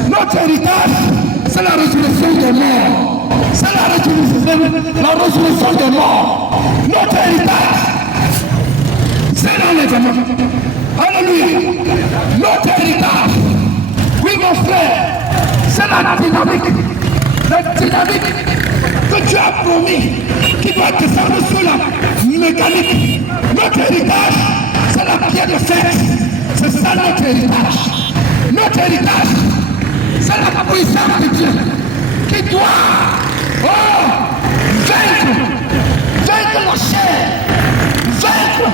Notre héritage, c'est la résurrection des morts. C'est la résurrection des morts. Notre héritage, c'est l'enlèvement. Alléluia. Notre héritage, oui mon frère, c'est la dynamique. La dynamique que Dieu a promis, qui doit descendre sur la mécanique. Notre héritage, c'est la pierre de fer. C'est ça notre héritage. Notre héritage, c'est la puissance de Dieu qui doit vaincre la chair, vaincre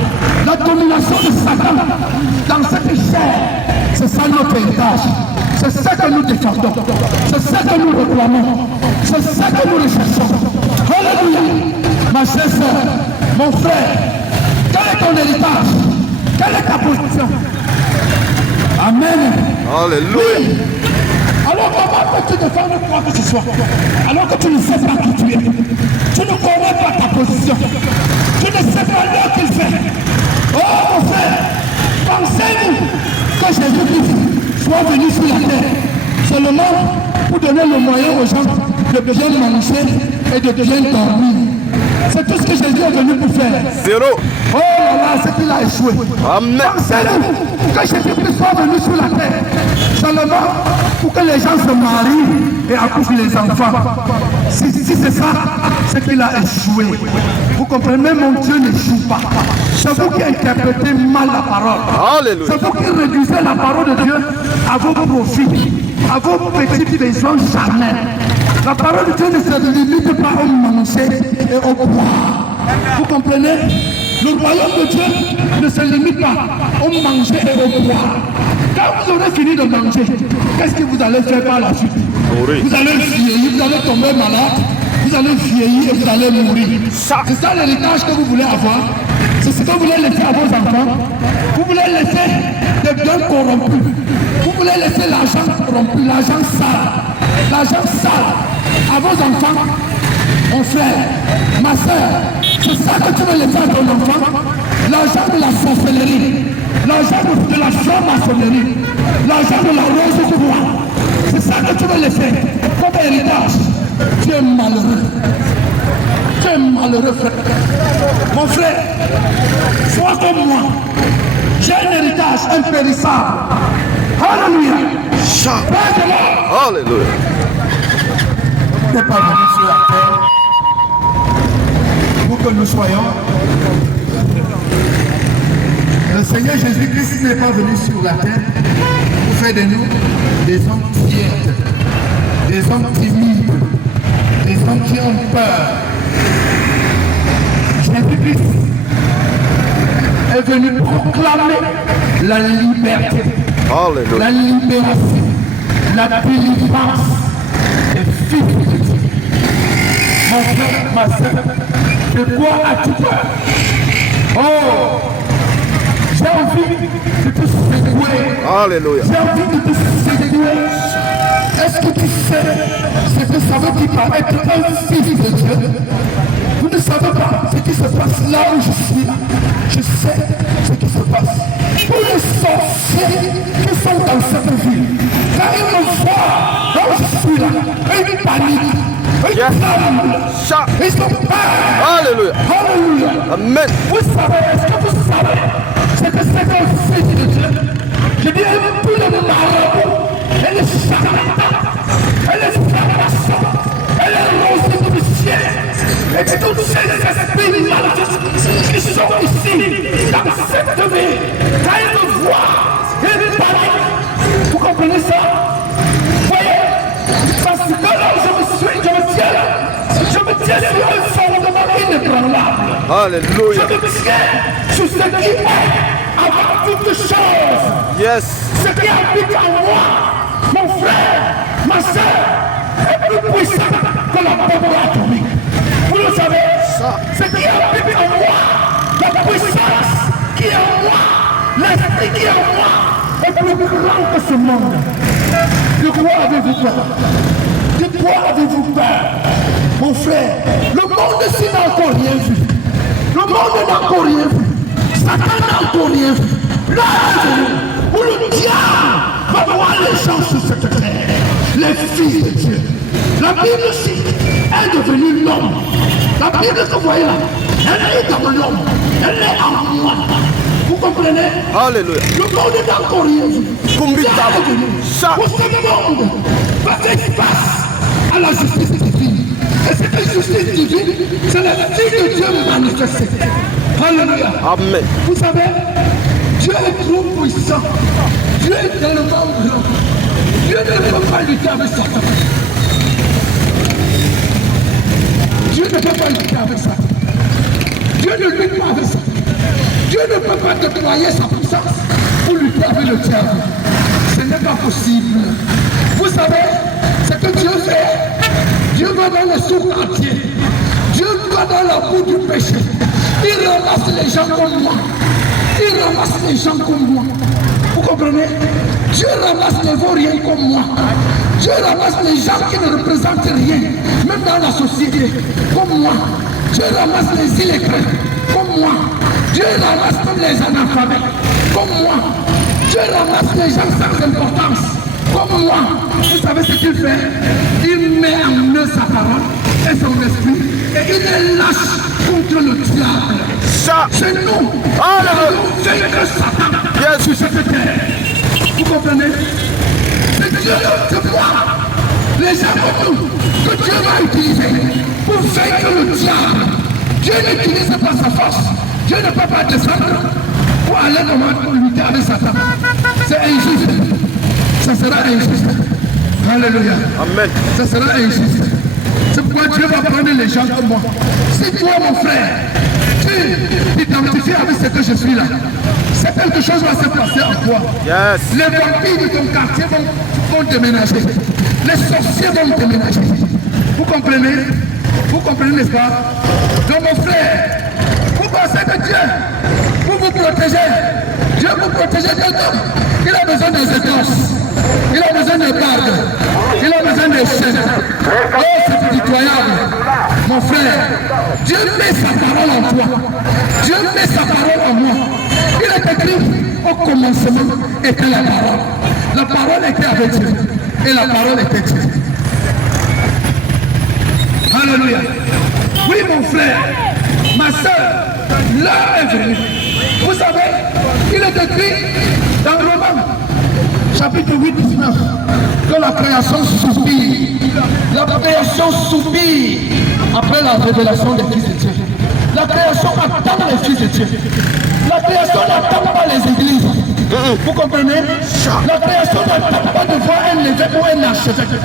la domination de Satan dans cette chair. C'est ça notre héritage. C'est ça que nous défendons. C'est ça que nous réclamons. C'est ça que nous recherchons. Alléluia. Ma chère soeur, mon frère, quel est ton héritage? Quelle est ta position? Amen. Alléluia. Alors comment peux-tu défendre quoi que ce soit? Alors que tu ne sais pas qui tu es. Tu ne connais pas ta position. Tu ne sais pas l'heure qu'il fait. Oh mon frère, pensez-vous que Jésus-Christ soit venu sur la terre seulement pour donner le moyen aux gens de bien manger et de bien dormir? C'est tout ce que Jésus est venu pour faire. Zéro. Oh là là, c'est qu'il a échoué. Amen. Pensez-vous que Jésus-Christ soit venu sur la terre seulement pour que les gens se marient et accouchent les enfants? Si c'est ça, c'est qu'il a échoué. Vous comprenez, mon Dieu n'échoue pas. C'est vous qui interprétez mal la parole. Alléluia. C'est vous qui réduisez la parole de Dieu à vos profits, à vos petits besoins charnels. La parole de Dieu ne se limite pas au manger et au boire. Vous comprenez? Le royaume de Dieu ne se limite pas au manger et au boire. Quand vous aurez fini de manger, qu'est-ce que vous allez faire par la suite? Mourir. Vous allez vieillir, vous allez tomber malade, vous allez vieillir et vous allez mourir. C'est ça l'héritage que vous voulez avoir. C'est ce que vous voulez laisser à vos enfants. Vous voulez laisser des biens corrompus. Vous voulez laisser l'argent corrompu, l'argent sale. L'argent sale à vos enfants. Mon frère, ma soeur, c'est ça que tu veux laisser à ton enfant. L'argent de la sorcellerie, l'argent de la franc-maçonnerie, l'argent de la rose du roi. C'est ça que tu veux laisser comme héritage. Tu es malheureux. Tu es malheureux, frère. Mon frère, sois comme moi. J'ai un héritage impérissable. Alléluia. Alléluia. Tu n'es pas venu sur la terre pour que nous soyons. Le Seigneur Jésus-Christ n'est pas venu sur la terre pour faire de nous des hommes tièdes, des hommes timides, des hommes qui ont peur. Jésus-Christ est venu proclamer la liberté, Alléluia. la libération, la délivrance des fils de Dieu. Mon frère, ma soeur, de quoi as-tu peur? Oh, j'ai envie de te secouer. Alléluia. J'ai envie de te secouer. Est-ce que tu sais ce que ça veut dire par être un fils de Dieu? Vous ne savez pas ce qui se passe là où je suis là. Je sais ce qui se passe. Tous les sorciers qui sont dans cette ville, quand ils me voient là où je suis là, ils paniquent, ils tremblent, ils ont peur. Alléluia. Alléluia. Amen. Vous savez, est-ce que vous savez ce que c'est qu'un fils de Dieu? Je dis, tous les marabouts, et les charlatans, et les francs-maçons, et les roses du ciel, et tous ces esprits maléfiques qui sont ici, dans cette ville, quand ils me voient, ils paniquent. Vous comprenez ça? Voyez, parce que là où je me tiens là, je me tiens sur un fondement inébranlable. Alléluia. Je me tiens sur ce qui est avant toute chose. Yes. Ce qui habite en moi, Mon frère, ma soeur, est plus puissant que la bombe atomique. Vous le savez, ce qui habite en moi, la puissance qui est en moi, l'esprit qui est en moi, est plus grand que ce monde. De quoi avez-vous peur? De quoi avez-vous peur? Mon frère, le monde ici n'a encore rien vu. Le monde n'a encore rien vu. Satan n'a encore rien vu. Là, où le diable va voir les gens sur cette terre, les fils de Dieu. La Bible aussi est devenue l'homme. La Bible que vous voyez là, elle est dans l'homme. Elle est en moi. Vous comprenez? Alléluia. Le monde n'a encore rien vu. Pour ce monde va faire face à la justice divine. Et cette justice divine, c'est la vie de Dieu manifestée. Alléluia. Amen. Vous savez, Dieu est trop puissant. Dieu est tellement grand. Dieu ne peut pas lutter avec Satan. Dieu ne peut pas lutter avec Satan. Dieu ne lutte pas avec Satan. Dieu ne peut pas déployer sa puissance pour lutter avec le diable. Ce n'est pas possible. Vous savez, ce que Dieu fait, Dieu va dans le souk entier. Dieu va dans la boue du péché. Il ramasse les gens comme moi. Il ramasse les gens comme moi. Vous comprenez? Dieu ramasse les vauriens comme moi. Dieu ramasse les gens qui ne représentent rien, même dans la société, comme moi. Dieu ramasse les illettrés, comme moi. Dieu ramasse même les analphabètes, comme moi. Dieu ramasse les gens sans importance, comme moi. Vous savez ce qu'il fait? Il met en eux sa parole et son esprit et il les lâche contre le diable. C'est nous qui avons vaincu Satan sur cette terre. Vous comprenez? C'est Dieu, c'est moi, les gens comme nous, que Dieu va utiliser pour vaincre le diable. Dieu n'utilise pas sa force. Dieu ne peut pas descendre pour aller pour lutter avec Satan. C'est injuste. Ça sera injuste. Alléluia. Amen. Ça sera injuste. C'est pourquoi Dieu va prendre les gens comme moi. Si toi, mon frère, tu t'identifies avec ce que je suis là, c'est quelque chose va se passer en toi. Yes. Les vampires de ton quartier vont déménager. Les sorciers vont déménager. Vous comprenez? Vous comprenez, n'est-ce pas? Donc, mon frère, vous pensez que Dieu, pour vous protéger, Dieu vous protéger quelqu'un. Il a besoin des étances. Il a besoin des gardes. Il a besoin des chaînes. Oh, c'est pitoyable. Mon frère, Dieu met sa parole en toi. Dieu met sa parole en moi. Il est écrit au commencement était la parole. La parole était avec Dieu. Et la parole était Dieu. Alléluia. Oui, mon frère, ma soeur, l'heure est venue. Vous savez, il est écrit dans Romains, chapitre 8, 19, que la création soupire. La création soupire après la révélation des fils de Dieu. La création attend les fils de Dieu. La création n'attend pas les églises. Vous comprenez? La création n'attend pas de voir un évêque ou un archevêque.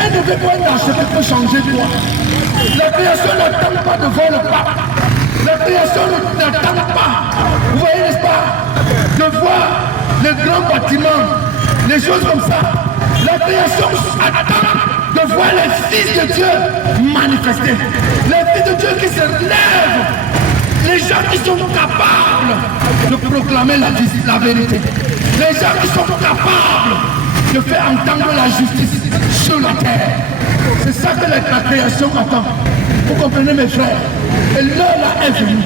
Un évêque ou un archevêque peut changer de loi. La création n'attend pas de voir le pape. La création n'attend pas, vous voyez, n'est-ce pas, de voir les grands bâtiments, les choses comme ça. La création attend de voir les fils de Dieu manifester. Les fils de Dieu qui se lèvent. Les gens qui sont capables de proclamer la vérité. Les gens qui sont capables de faire entendre la justice sur la terre. C'est ça que la création attend. Vous comprenez, mes frères? Et l'heure là est venue.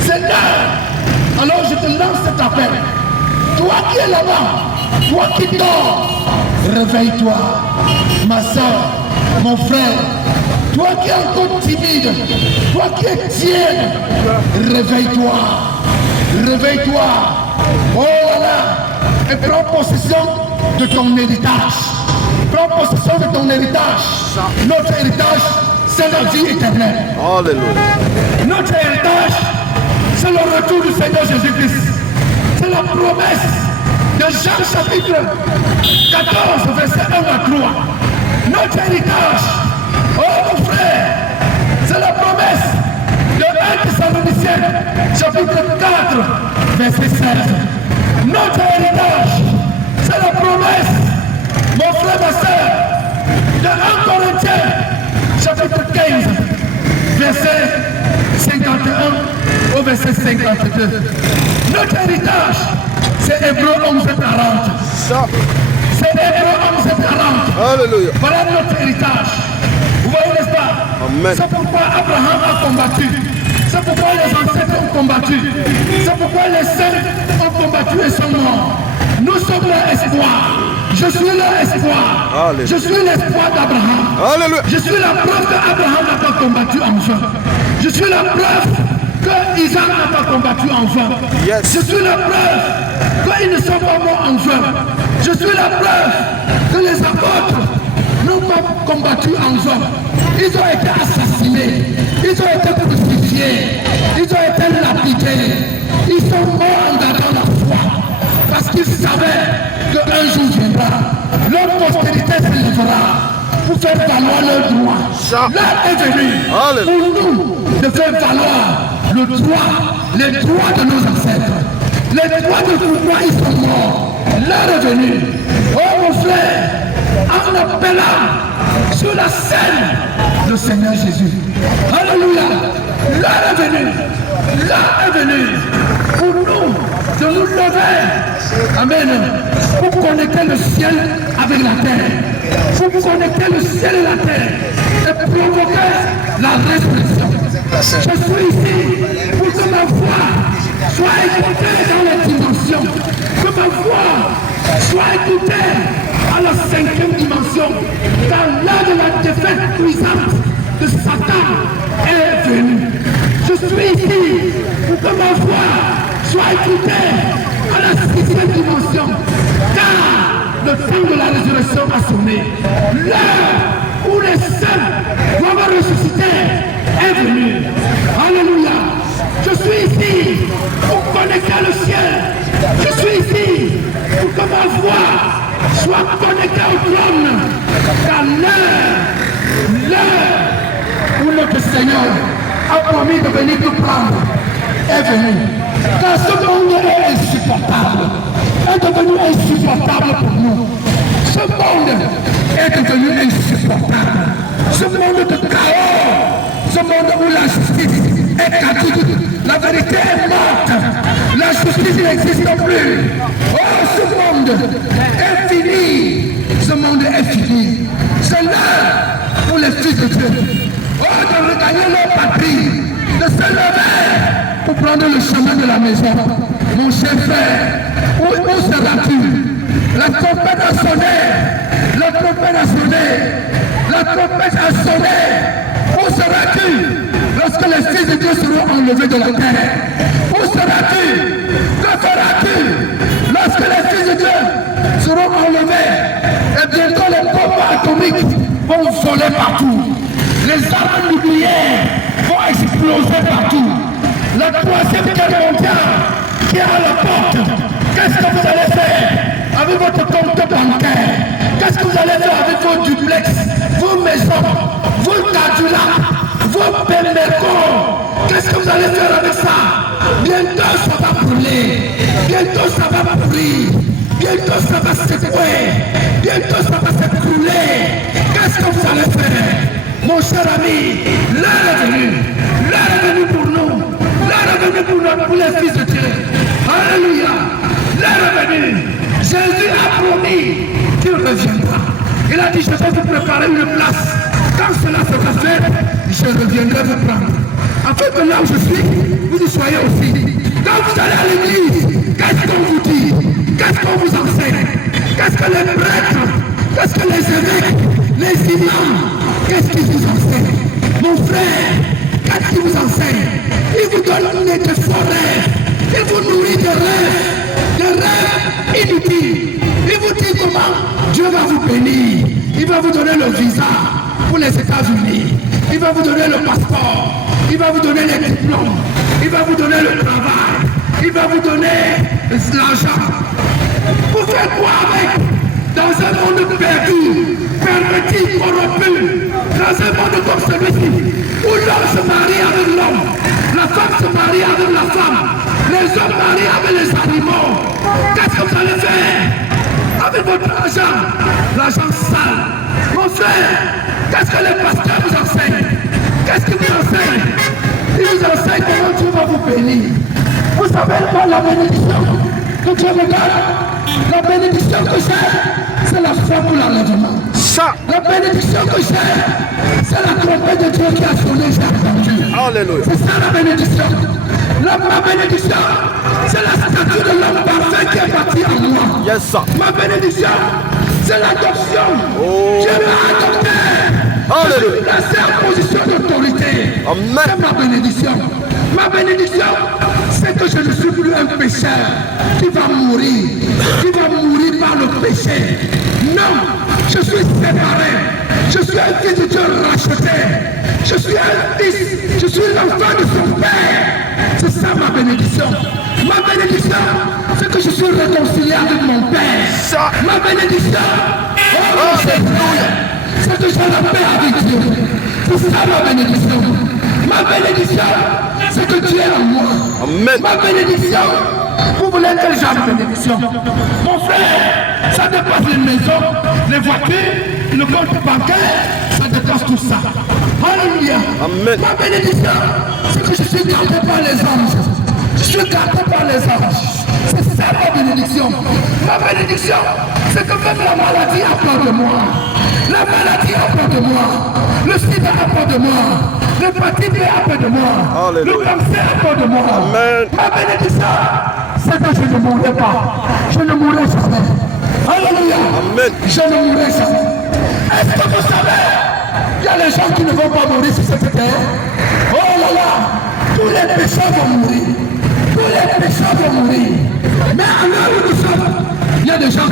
C'est l'heure. Alors je te lance cet appel. Toi qui es là-bas, toi qui dors, réveille-toi. Ma soeur, mon frère, toi qui es encore timide, toi qui es tiède, réveille-toi. Réveille-toi. Oh là là. Et prends possession de ton héritage. Prends possession de ton héritage. Notre héritage, c'est la vie éternelle. Alléluia. Notre héritage, c'est le retour du Seigneur Jésus-Christ. C'est la promesse de Jean chapitre 14, verset 1 à 3. Notre héritage, oh mon frère, c'est la promesse de 1 Thessaloniciens, chapitre 4, verset 16. Notre héritage, c'est la promesse, mon 1 au verset 52. Notre héritage, c'est Hébreux 11 et 40. C'est Hébreux 11 et 40. Alléluia. Voilà notre héritage. Vous voyez, n'est-ce pas? Amen. C'est pourquoi Abraham a combattu. C'est pourquoi les ancêtres ont combattu. C'est pourquoi les saints ont combattu et sont morts. Nous sommes leur espoir. Je suis leur espoir. Alléluia. Je suis l'espoir d'Abraham. Alléluia. Je suis la preuve qu'Abraham n'a pas combattu en vain. Je suis la preuve que Isaac n'a pas combattu en vain. Yes. Je suis la preuve qu'ils ne sont pas morts en vain. Je suis la preuve que les apôtres n'ont pas combattu en vain. Ils ont été assassinés. Ils ont été crucifiés. Ils ont été lapidés. Ils sont morts en gardant la foi. Parce qu'ils savaient qu'un jour viendra. Leur postérité s'élèvera pour faire valoir leurs droits. L'heure est venue pour nous de faire valoir le droit, les droits de nos ancêtres. Les droits de pourquoi ils sont morts. L'heure est venue. Oh mon frère, en appelant sur la scène le Seigneur Jésus. Alléluia. L'heure est venue. L'heure est venue pour nous de nous lever. Amen. Pour connecter le ciel avec la terre. Pour connecter le ciel et la terre. Et provoquer la résurrection. Je suis ici pour que ma voix soit écoutée dans les dimensions. Que ma voix soit écoutée à la 5e dimension. Car l'heure de la défaite puissante de Satan est venue. Je suis ici pour que ma voix soit écoutée à la 6e dimension. Car le temps de la résurrection a sonné. L'heure où les saints doivent ressusciter est venue. Alléluia. Je suis ici pour connecter le ciel. Je suis ici pour que ma voix soit connectée au trône. Car l'heure où notre Seigneur a promis de venir nous prendre est venue. Car ce monde est insupportable. Est devenu insupportable pour nous. Ce monde est devenu insupportable. Ce monde de chaos. Ce monde où la justice est caduque. La vérité est morte. La justice n'existe plus. Oh, ce monde est fini. Ce monde est fini. C'est l'heure pour les fils de Dieu. Oh, de regagner leur patrie. De se lever pour prendre le chemin de la maison. Mon cher frère, où seras-tu? La trompette a sonné. La trompette a sonné. La trompette a sonné. Où seras-tu lorsque les fils de Dieu seront enlevés de la terre? Où seras-tu? Que feras-tu lorsque les fils de Dieu seront enlevés? Et bientôt les bombes atomiques vont voler partout. Les armes nucléaires vont exploser partout. La 3e guerre mondiale qui est à la porte. Qu'est-ce que vous allez faire avec votre compte bancaire? Qu'est-ce que vous allez faire avec vos duplex, vos maisons, vos Cadillacs, vos Pemberco? Qu'est-ce que vous allez faire avec ça? Bientôt ça va brûler. Bientôt ça va pourrir. Bientôt ça va secouer. Bientôt ça va s'écrouler. Qu'est-ce que vous allez faire? Mon cher ami, l'heure est venue. L'heure est venue pour nous. L'heure est venue pour les fils de Dieu. Alléluia. L'heure est venue. Jésus a promis qu'il reviendra. Il a dit, je vais vous préparer une place. Quand cela sera fait, je reviendrai vous prendre. Afin que là où je suis, vous y soyez aussi. Quand vous allez à l'église, qu'est-ce qu'on vous dit? Qu'est-ce qu'on vous enseigne? Qu'est-ce que les prêtres, qu'est-ce que les évêques, les imams, qu'est-ce qu'ils vous enseignent? Mon frère, qu'est-ce qu'ils vous enseignent? Ils vous donnent des forêts, ils vous nourrissent de rêves inutiles. Ils vous disent comment Dieu va vous bénir. Il va vous donner le visa pour les États-Unis. Il va vous donner le passeport. Il va vous donner les diplômes. Il va vous donner le travail. Il va vous donner l'argent. Vous faites quoi avec? Dans un monde perdu, perverti, corrompu, dans un monde comme celui-ci, où l'homme se marie avec l'homme, la femme se marie avec la femme, les hommes marient avec les animaux. Qu'est-ce que vous allez faire avec votre argent? L'argent sale. Mon frère, qu'est-ce que les pasteurs vous enseignent? Qu'est-ce qu'ils vous enseignent? Ils nous enseigne comment Dieu va vous bénir. Vous savez quoi la bénédiction que Dieu me donne? La bénédiction que j'ai, c'est la foi pour l'enlèvement. Ça. La bénédiction que j'ai, c'est la trompette de Dieu qui a sonné, j'ai entendu. Alléluia. C'est ça la bénédiction. Ma bénédiction, c'est la statue de l'homme parfait qui est bâti en moi. Yes, ça. Ma bénédiction, c'est l'adoption. Oh. Dieu m'a adopté. Alléluia. Je suis placé en position d'autorité. Amen. C'est ma bénédiction. Ma bénédiction, c'est que je ne suis plus un pécheur qui va mourir par le péché. Non, je suis séparé. Je suis un fils de Dieu racheté. Je suis un fils, je suis l'enfant de son Père. C'est ça ma bénédiction. Ma bénédiction, c'est que je suis réconcilié avec mon Père. Ça. Ma bénédiction, oh, c'est que j'ai la paix avec Dieu. C'est ça ma bénédiction. Ma bénédiction, c'est que Dieu est en moi. Amen. Ma bénédiction, vous voulez quel genre de bénédiction? Mon frère, ça dépasse les maisons, les voitures, le compte bancaire, ça dépasse tout ça. Alléluia. Amen. Ma bénédiction, c'est que je suis gardé par les anges. Je suis gardé par les anges. C'est ça ma bénédiction. Ma bénédiction, c'est que même la maladie a peur de moi. La maladie a peur de moi. Le sida a peur de moi. L'hépatite B a peur de moi. Alléluia. Le cancer a peur de moi. Amen. Ma bénédiction, c'est que je ne mourrai pas. Je ne mourrai jamais. Alléluia. Amen. Je ne mourrai jamais. Est-ce que vous savez, il y a les gens qui ne vont pas mourir sur cette terre. Oh là là, tous les pécheurs vont mourir. Tous les pécheurs vont mourir. Mais à l'heure où nous sommes, il y a des gens